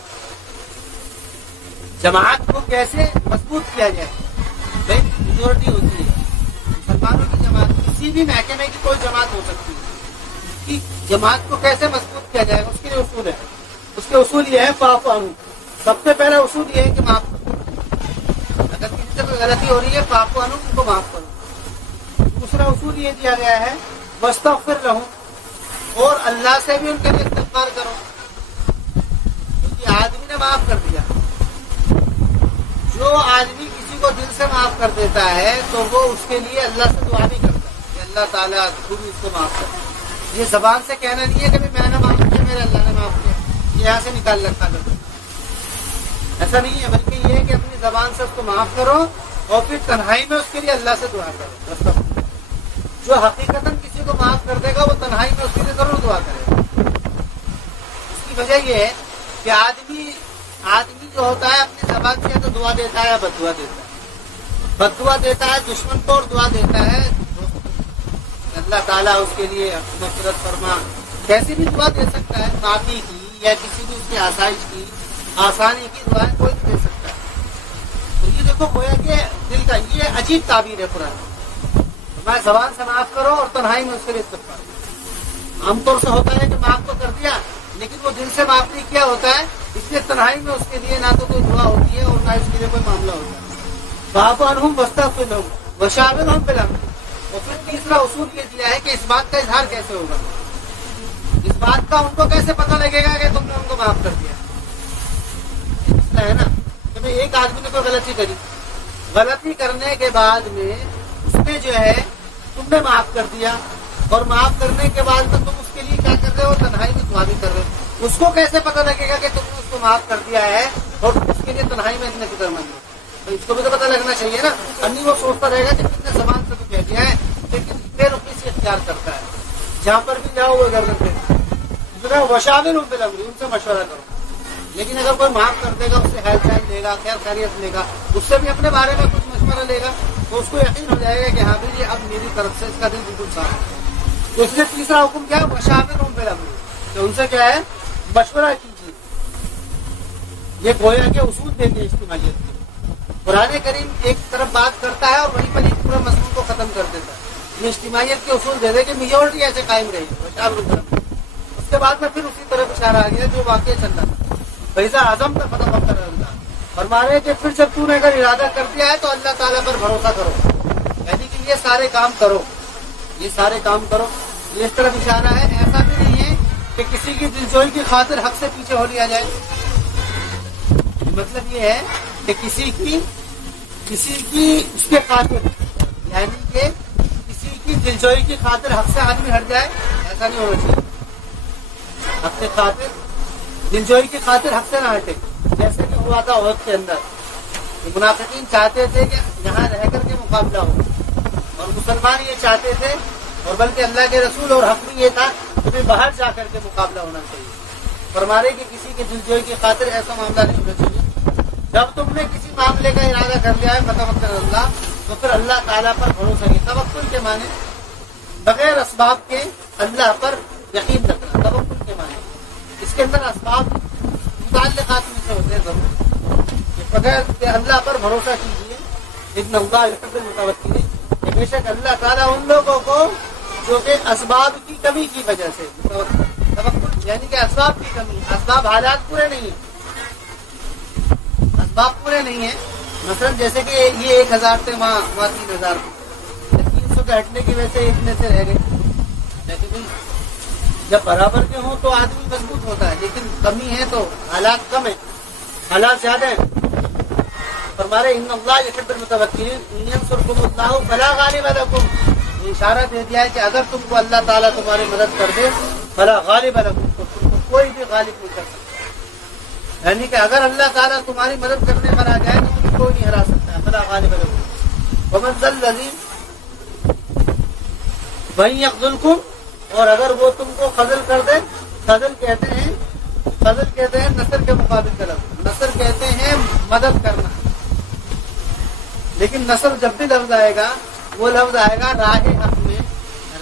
جماعت کو کیسے مضبوط کیا جائے گا. بھائی میجورٹی ہوتی ہے مسلمانوں کی جماعت، کسی بھی محکمے کی کوئی جماعت ہو سکتی ہے، اس کی جماعت کو کیسے مضبوط کیا جائے گا اس کے لیے اصول ہے. اس کے اصول یہ ہے فاعف عنہم. سب سے پہلا اصول یہ ہے کہ معاف کرو. اگر کسی سے کوئی غلطی ہو رہی ہے فاعف عنہم، ان کو معاف کرو. دوسرا اصول یہ دیا گیا ہے واستغفر لہم، اور اللہ سے بھی ان کے لیے استغفار کرو. کیونکہ آدمی نے معاف کر دیا، جو آدمی کسی کو دل سے معاف کر دیتا ہے تو وہ اس کے لیے اللہ سے دعا نہیں کرتا کہ اللہ تعالیٰ تو بھی اس کو معاف کر. یہ زبان سے کہنا نہیں ہے کہ میں نے معاف کیا، میرے اللہ نے معاف کیا، یہ یہاں سے نکال رکھا لو. ایسا نہیں ہے، بلکہ یہ ہے کہ اپنی زبان سے اس کو معاف کرو اور پھر تنہائی میں اس کے لیے اللہ سے دعا کرو. جو حقیقتاً کسی کو معاف کر دے گا وہ تنہائی میں اس کے لیے ضرور دعا کرے گا. اس کی وجہ یہ ہے کہ آدمی جو ہوتا ہے اپنی زبان سے تو دعا دیتا ہے یا بد دعا دیتا ہے. بد دعا دیتا ہے دشمن کو اور دعا دیتا ہے اللہ تعالیٰ اس کے لیے مغفرت فرما. کیسی بھی دعا دے سکتا ہے، معافی کی یا کسی بھی اس کی آسائش کی، آسانی کی دعا کوئی بھی دے سکتا ہے. تو یہ دیکھو گویا کہ دل کا یہ عجیب تعبیر ہے قرآن. میں زبان سے معاف کرو اور تنہائی میں اس کے لیے استغفار کرو۔ عام طور سے ہوتا ہے کہ معاف تو کر دیا لیکن وہ دل سے معاف نہیں کیا ہوتا ہے، اس لیے تنہائی میں اس کے لیے نہ تو کوئی دعا ہوتی ہے اور نہ اس کے لیے کوئی معاملہ ہوتا ہے۔ فاعف عنہم واستغفر لہم وشاورہم فی الامر۔ اور پھر تیسرا اصول یہ دیا ہے کہ اس بات کا اظہار کیسے ہوگا، اس بات کا ان کو کیسے پتہ لگے گا کہ تم نے ان کو معاف کر دیا۔ یہ مسئلہ ہے نا کہ بھئی ایک آدمی نے کوئی غلطی کری، غلطی کرنے کے بعد میں اس نے جو ہے تم نے معاف کر دیا، اور معاف کرنے کے بعد تو تم اس کے لیے کیا کر رہے ہو، تنہائی میں دعا بھی کر رہے ہو۔ اس کو کیسے پتہ لگے گا کہ تم نے اس کو معاف کر دیا ہے اور اس کے لیے تنہائی میں اتنے فکر مند ہو؟ تو اس کو بھی تو پتہ لگنا چاہیے نا، انی وہ سوچتا رہے گا کہ تم نے زبان سے تو کہہ دیا ہے لیکن بے رخی سے اختیار کرتا ہے، جہاں پر بھی جاؤ وہ گردن پہ وشاورہم فی الامر، ان سے مشورہ کرو۔ لیکن اگر کوئی معاف کر دے گا، اس سے حال چال لے گا، خیر خیریت لے گا، اس سے بھی اپنے بارے میں کچھ مشورہ لے گا، تو اس کو یقین ہو جائے گا کہ ہاں بھائی اب میری طرف سے اس کا دل بالکل صاف ہے۔ تو اس لیے تیسرا حکم کیا ہے، وشاورہم فی الامر، کہ ان سے کیا ہے، مشورہ کیجیے۔ یہ گویا کے اصول دیں گے اجتماعیت کے۔ قرآن کریم ایک طرف بات کرتا ہے اور وہیں پر ایک پورا مضمون کو ختم کر دیتا ہے۔ یہ اجتماعیت کے اصول دے دے کہ میجورٹی ایسے قائم رہی ہے، وشاورہم فی الامر۔ اس کے بعد میں پھر اسی طرف اشارہ آ گیا جو واقعہ چل رہا تھا، فَإِذَا عَزَمْتَ فَتَوَكَّلْ عَلَى اللَّهِ۔ فرما رہے کہ پھر جب تو نے اگر ارادہ کر دیا ہے تو اللہ تعالیٰ پر بھروسہ کرو، یعنی کہ یہ سارے کام کرو، یہ سارے کام کرو۔ یہ اس طرف اشارہ ہے، ایسا بھی نہیں ہے کہ کسی کی دلجوئی کی خاطر حق سے پیچھے ہو لیا جائے۔ مطلب یہ ہے کہ کسی کی اس کے خاطر، یعنی کہ کسی کی دلجوئی کی خاطر حق سے آدمی ہٹ جائے، ایسا نہیں ہونا چاہیے۔ حق سے خاطر، دلجوئی کی خاطر حق سے نہ ہٹے، جیسے کہ ہوا تھا عہد کے اندر۔ منافقین چاہتے تھے کہ یہاں رہ کر کے مقابلہ ہو، اور مسلمان یہ چاہتے تھے، اور بلکہ اللہ کے رسول اور حق بھی یہ تھا کہ باہر جا کر کے مقابلہ ہونا چاہیے۔ فرمانے کہ کسی کی دلجوئی کی خاطر ایسا معاملہ نہیں ہونا چاہیے۔ جب تم نے کسی معاملے کا ارادہ کر لیا ہے فتوکل علی اللہ، تو پھر اللہ تعالیٰ پر بھروسہ کیجیے۔ توکل کے معنی بغیر اسباب کے اللہ پر یقین رکھنا، توکل کے معنی اس کے اندر اسباب متعلقات میں سے ہوتے ہیں ضرور، کہ بغیر کہ اللہ پر بھروسہ کیجیے۔ ان اللہ یحب المتوکلین، کہ بے شک اللہ تعالیٰ ان لوگوں کو جو کہ اسباب کی کمی کی وجہ سے، توکل یعنی کہ اسباب کی کمی، اسباب حالات پورے نہیں ہیں، اسباب پورے نہیں ہیں۔ مثلا جیسے کہ یہ 1000 تھے، وہاں 3000 تھے، 300 کے ہٹنے کی وجہ سے اتنے سے رہ گئے۔ لیکن جب برابر کے ہوں تو آدمی مضبوط ہوتا ہے، لیکن کمی ہے تو حالات کم ہیں، حالات زیادہ ہیں۔ فرمارے ان اللہ یحب المتوکلین ان ینصرکم اللہ فلا غالب لکم، اشارہ دے دیا ہے کہ اگر تم کو اللہ تعالیٰ تمہاری مدد کر دے، فلا غالب لکم، تو تم کو کوئی بھی غالب نہیں کر سکتا۔ یعنی کہ اگر اللہ تعالیٰ تمہاری مدد کرنے پر آ جائے تو تم کوئی نہیں ہرا سکتا ہے، فلا غالب لکم ومن ذا الذی وَإِن يَخْذُلْكُمْ، اور اگر وہ تم کو خذل کر دے، خذل کہتے ہیں نصر کے مقابل کا لفظ، نصر کہتے ہیں مدد کرنا، لیکن نصر جب بھی لفظ آئے گا وہ لفظ آئے گا راہ حق میں،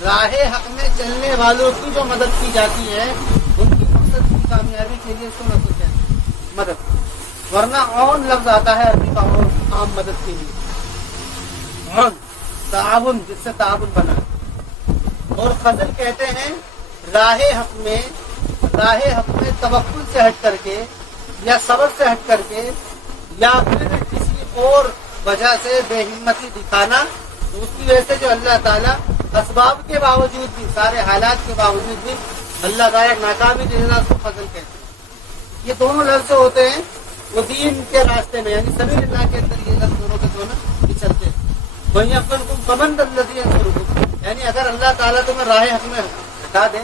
راہ حق میں چلنے والوں کی جو مدد کی جاتی ہے ان کی مقصد کی کامیابی کے لیے اس کو نصر کہتے ہیں، مدد۔ ورنہ عون لفظ آتا ہے عربی کا، عون عام مدد کے لیے، عون تعاون، جس سے تعاون بنا۔ اور فضل کہتے ہیں راہ حق میں توکل سے ہٹ کر کے یا صبر سے ہٹ کر کے یا پھر کسی اور وجہ سے بے ہمتی دکھانا، تو اس کی وجہ سے جو اللہ تعالیٰ اسباب کے باوجود بھی، سارے حالات کے باوجود بھی اللہ تعالیٰ ناکامی دینا، اس کو فضل کہتے ہیں۔ یہ دونوں لفظ ہوتے ہیں وہ دین کے راستے میں، یعنی سبیل اللہ کے اندر یہ لفظ دونوں کے دونوں بھی چلتے ہیں۔ وہیں فمن ذا الذی ینصرکم، یعنی اگر اللہ تعالیٰ تمہیں راہ حق میں ہٹا دے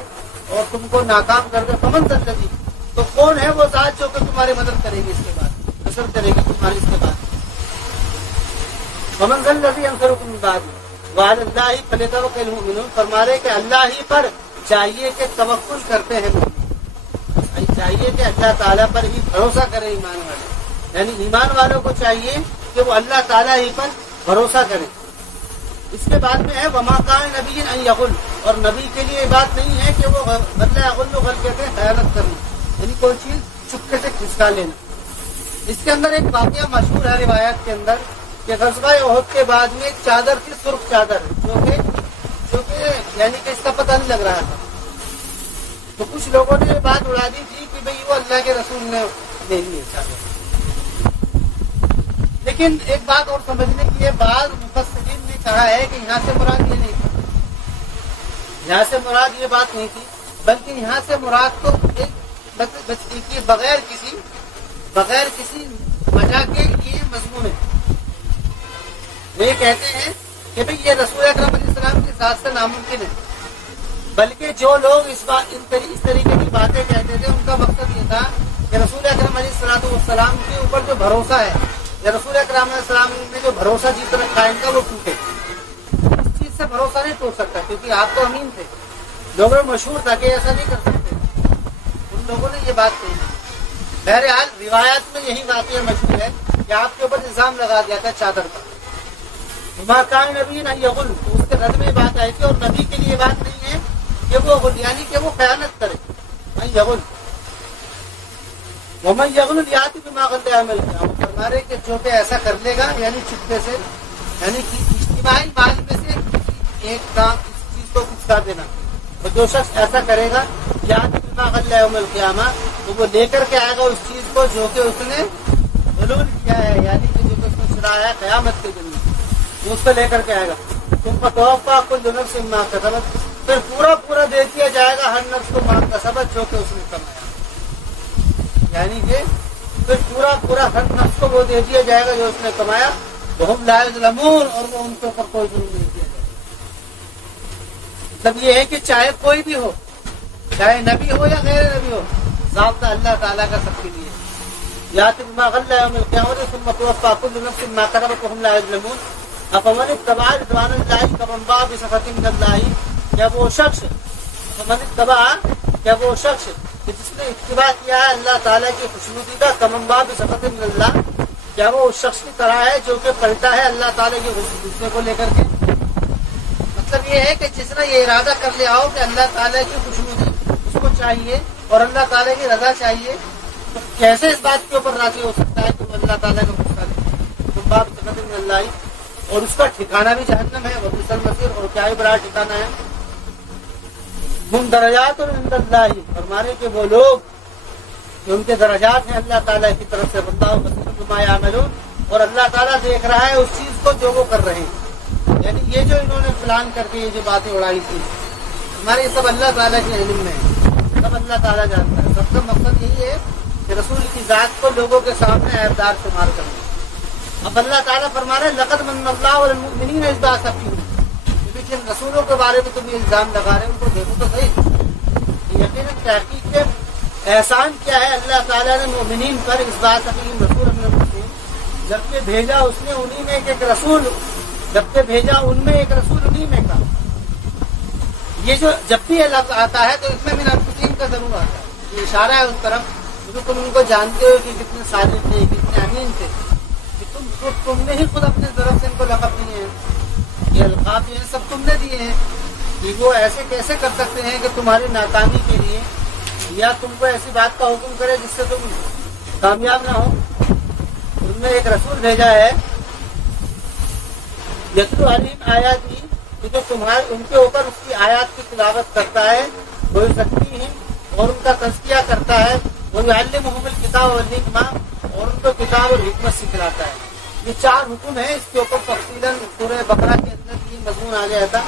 اور تم کو ناکام کر دے، فمن ذا الذی، تو کون ہے وہ ذات جو کہ تمہاری مدد کرے گی، اس کے بعد نصر کرے گی تمہاری اس کے بعد۔ فمن ذا الذی ینصرکم من بعد وعلی اللہ فلیتوکل المؤمنون، فرما رہے کہ اللہ ہی پر چاہیے کہ توکل کرتے ہیں، چاہیے کہ اللہ تعالیٰ پر ہی بھروسہ کرے ایمان والے، یعنی ایمان والوں کو چاہیے کہ وہ اللہ تعالیٰ ہی پر بھروسہ کرے۔ اس کے بعد میں ہے وما کان نبی ان یغل، اور نبی کے لیے یہ بات نہیں ہے کہ وہ بدلہ یغل غل کہتے ہیں خیانت کرنا، یعنی کوئی چیز چپکے سے کھسکا لینا۔ اس کے اندر ایک واقعہ مشہور ہے روایات کے اندر کہ غزوہ احد کے بعد میں ایک چادر تھی، سرخ چادر، جو کہ یعنی کہ اس کا پتہ نہیں لگ رہا تھا. تو کچھ لوگوں نے یہ بات اڑا دی تھی کہ بھئی وہ اللہ کے رسول نے دے دی ہے چادر. لیکن ایک بات اور سمجھنے کی ہے، بعض مفسرین نے کہا ہے کہ یہاں سے مراد یہ نہیں تھی، یہاں سے مراد یہ بات نہیں تھی، بلکہ یہاں سے مراد تو ایک بغیر کسی وجہ کے یہ مضمون ہے. یہ کہتے ہیں کہ بھئی یہ رسول اکرم علیہ السلام کی ذات سے ناممکن ہے، بلکہ جو لوگ اس طریقے کی باتیں کہتے تھے ان کا مقصد یہ تھا کہ رسول اکرم علیہ السلام کے اوپر جو بھروسہ ہے یا رسول اکرم علیہ السلام نے جو بھروسہ جیت رکھا ہے ان کا وہ ٹوٹے. اس چیز سے بھروسہ نہیں ٹوٹ سکتا، کیونکہ آپ تو امین تھے، لوگوں میں مشہور تھا کہ ایسا نہیں کر سکتے. ان لوگوں نے یہ بات کہی. بہرحال روایات میں یہی واقعہ مشہور ہے کہ آپ کے اوپر الزام لگا دیا تھا چادر کا. ماکان نبی نہ یغل، تو اس کے رد میں بات آئی تھی، اور نبی کے لیے بات نہیں ہے کہ وہ غل، یعنی کہ وہ خیانت کرے. من یغل ومن یغل یاتی بما غل عمل کیا، وہ فرما رہے کہ جو کہ ایسا کر لے گا یعنی چپکے سے، یعنی کہ اجتماعی مال میں سے کسی ایک کام اس چیز کو کچھ دینا. تو جو شخص ایسا کرے گا یاتی بما غل عمل قیامہ، تو وہ لے کر کے آئے گا اس چیز کو جو کہ اس نے غلول کیا ہے، یعنی کہ جو کہ اس نے چرایا ہے قیامت کے دن میں، اس کو لے کر کے آئے گا. تم فتوفا کل نفس ما کسبت، پھر پورا دے دیا جائے گا ہر نفس کو ما کسبت، جو کہ اس نے کمایا. یعنی کہ پھر پورا ہر نفس کو وہ دے دیا جائے گا جو اس نے کمایا. وہم لا یظلمون، اور وہ ان کے اوپر کوئی ظلم نہیں کیا جائے گا. مطلب یہ ہے کہ چاہے کوئی بھی ہو، چاہے نبی ہو یا غیر نبی ہو، ضابطہ اللہ تعالیٰ کا سب کے لیے. یاتی بما غل یوم القیامۃ ثم توفی کل نفس ما کسبت وهم لا یظلمون. افمن اتبع رضوان اللہ کمن باء بسخط من اللہ، کیا وہ شخص کہ جس نے اتباع کیا ہے اللہ تعالیٰ کی خوشنودی کا، کمن باء بسخط من اللہ، کیا وہ اس شخص کی طرح ہے جو کہ پلٹا ہے اللہ تعالیٰ کی خوشنودی کو لے کر کے. مطلب یہ ہے کہ جس نے یہ ارادہ کر لیا ہو کہ اللہ تعالیٰ کی خوشنودی اس کو چاہیے اور اللہ تعالیٰ کی رضا چاہیے، تو کیسے اس بات کے اوپر راضی ہو سکتا ہے کہ وہ اللہ تعالیٰ کا غصہ لے. کمن باء بسخط من اللہ، اور اس کا ٹھکانہ بھی جہنم ہے، وہ بئس المصیر، اور کیا ہی بڑا ٹھکانہ ہے. ہم درجات عند اللہ، فرمانے کہ وہ لوگ کہ ان کے درجات ہیں اللہ تعالیٰ کی طرف سے. واللہ بصیر بما یعملون، اور اللہ تعالیٰ دیکھ رہا ہے اس چیز کو جو وہ کر رہے ہیں. یعنی یہ جو انہوں نے پلان کر کے یہ جو باتیں اڑائی تھی، ہمارے سب اللہ تعالیٰ کے علم میں ہے، سب اللہ تعالیٰ جانتا ہے. سب کا مقصد یہی ہے کہ رسول کی ذات کو لوگوں کے سامنے عیبدار شمار کرنا. اب اللہ تعالیٰ فرما رہے لقد من اللہ علی المؤمنین اذ بعث فیہم، لیکن رسولوں کے بارے میں تم یہ الزام لگا رہے ہیں، ان کو دیکھو تو صحیح. یقیناً تحقیق کے احسان کیا ہے اللہ تعالیٰ نے مومنین پر، اذ بعث فیہم رسولا من انفسہم، جبکہ بھیجا اس نے انہی میں ایک رسول، جبکہ بھیجا ان میں ایک رسول انہی میں کا. یہ جو جب بھی یہ لفظ آتا ہے تو اس میں من انفسہم کا ضرور آتا ہے، یہ اشارہ ہے اس طرف کیونکہ تم ان کو جانتے ہو کہ کتنے صادق تھے، کتنے امین تھے. تم نے ہی خود اپنے طرف سے ان کو لقب دیے ہیں، یہ القاب یہ سب تم نے دیے ہیں. کہ وہ ایسے کیسے کر سکتے ہیں کہ تمہاری ناکامی کے لیے یا تم کو ایسی بات کا حکم کرے جس سے تم کامیاب نہ ہو. تم نے ایک رسول بھیجا ہے یتلو علیہم آیاتی، کہ جو تمہارے ان کے اوپر اس کی آیات کی تلاوت کرتا ہے، وہ سکتی ہیں اور ان کا تزکیہ کرتا ہے، وہ یعلمہم الکتاب والحکمہ، اور ان کو کتاب اور حکمت سکھلاتا ہے. یہ 4 حکم ہیں، اس کے اوپر تفصیلاً سورہ بقرہ کے اندر یہ مضمون آ گیا تھا.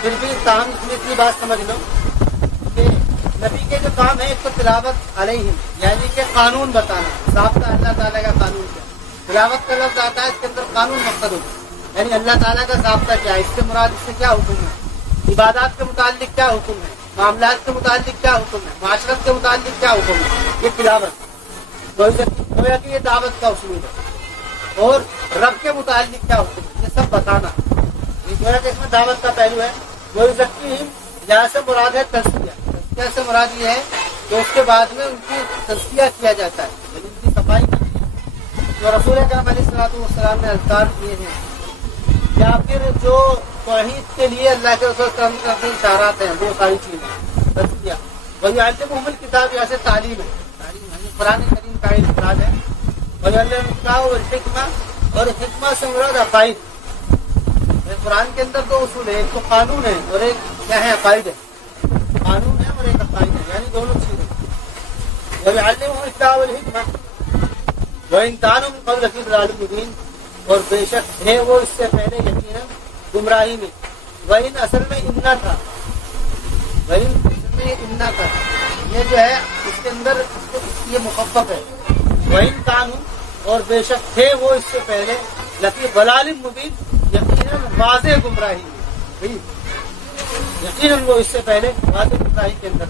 پھر بھی تاہم اس میں اتنی بات سمجھ لو کہ نبی کے جو کام ہے ایک تو تلاوت علیہم، یعنی کہ قانون بتانا، ضابطہ اللہ تعالیٰ کا قانون کیا. تلاوت کا لفظ آتا ہے اس کے اندر قانون مقصد ہوتا ہے، یعنی اللہ تعالیٰ کا ضابطہ کیا ہے، اس سے مراد اس سے کیا حکم ہے، عبادات کے متعلق کیا حکم ہے، معاملات کے متعلق کیا حکم ہے، معاشرت کے متعلق کیا حکم ہے. یہ تلاوت گویا کہ یہ دعوت کا اسلوب ہے. اور رب کے متعلق کیا حکم ہے، یہ سب بتانا، یہ گویا کہ اس میں دعوت کا پہلو ہے. وہ ذکیہم، یہاں سے مراد ہے تزکیہ. تزکیہ سے مراد یہ ہے کہ اس کے بعد میں ان کی تزکیہ کیا جاتا ہے، یعنی ان کی صفائی کرتی ہے. جو رسول اکرم علیہ الصلوۃ والسلام نے اذکار کیے ہیں، یا پھر جو توحید کے لیے اللہ کے رسول صلی اللہ علیہ وسلم کے اشارات ہیں، وہ ساری چیزیں تزکیہ. وَيُعَلِّمُهُمُ الْكِتَابَ، یہاں سے تعلیم ہے، قرآن کریم کا انفراد ہے. اور حکمہ سے مراد عقائد. قرآن کے اندر 2 اصول ہیں، ایک تو قانون ہے اور ایک کیا ہے؟ عقائد ہے، قانون ہے اور ایک عقائد ہے، یعنی دونوں چیزیں. وَيُعَلِّمُهُ الْكِتَابَ وَالْحِکْمَةَ وَإِنْ كَانُوا مِنْ قَبْلُ لَفِي ضَلَالٍ مُبِينٍ، اور بے شک ہے وہ اس سے پہلے یقیناً گمراہی میں. وَإِنْ اصل میں اِنَّا تھا، وَإِنْ اصل میں اِنَّا کا یہ جو ہے اس کے اندر یہ مخفف ہے. وَإِنْ كَانُوا اور بے شک تھے وہ اس سے پہلے لفی ضلال مبین یقیناً واضح گمراہی میں، یقیناً وہ اس سے پہلے واضح گمراہی کے اندر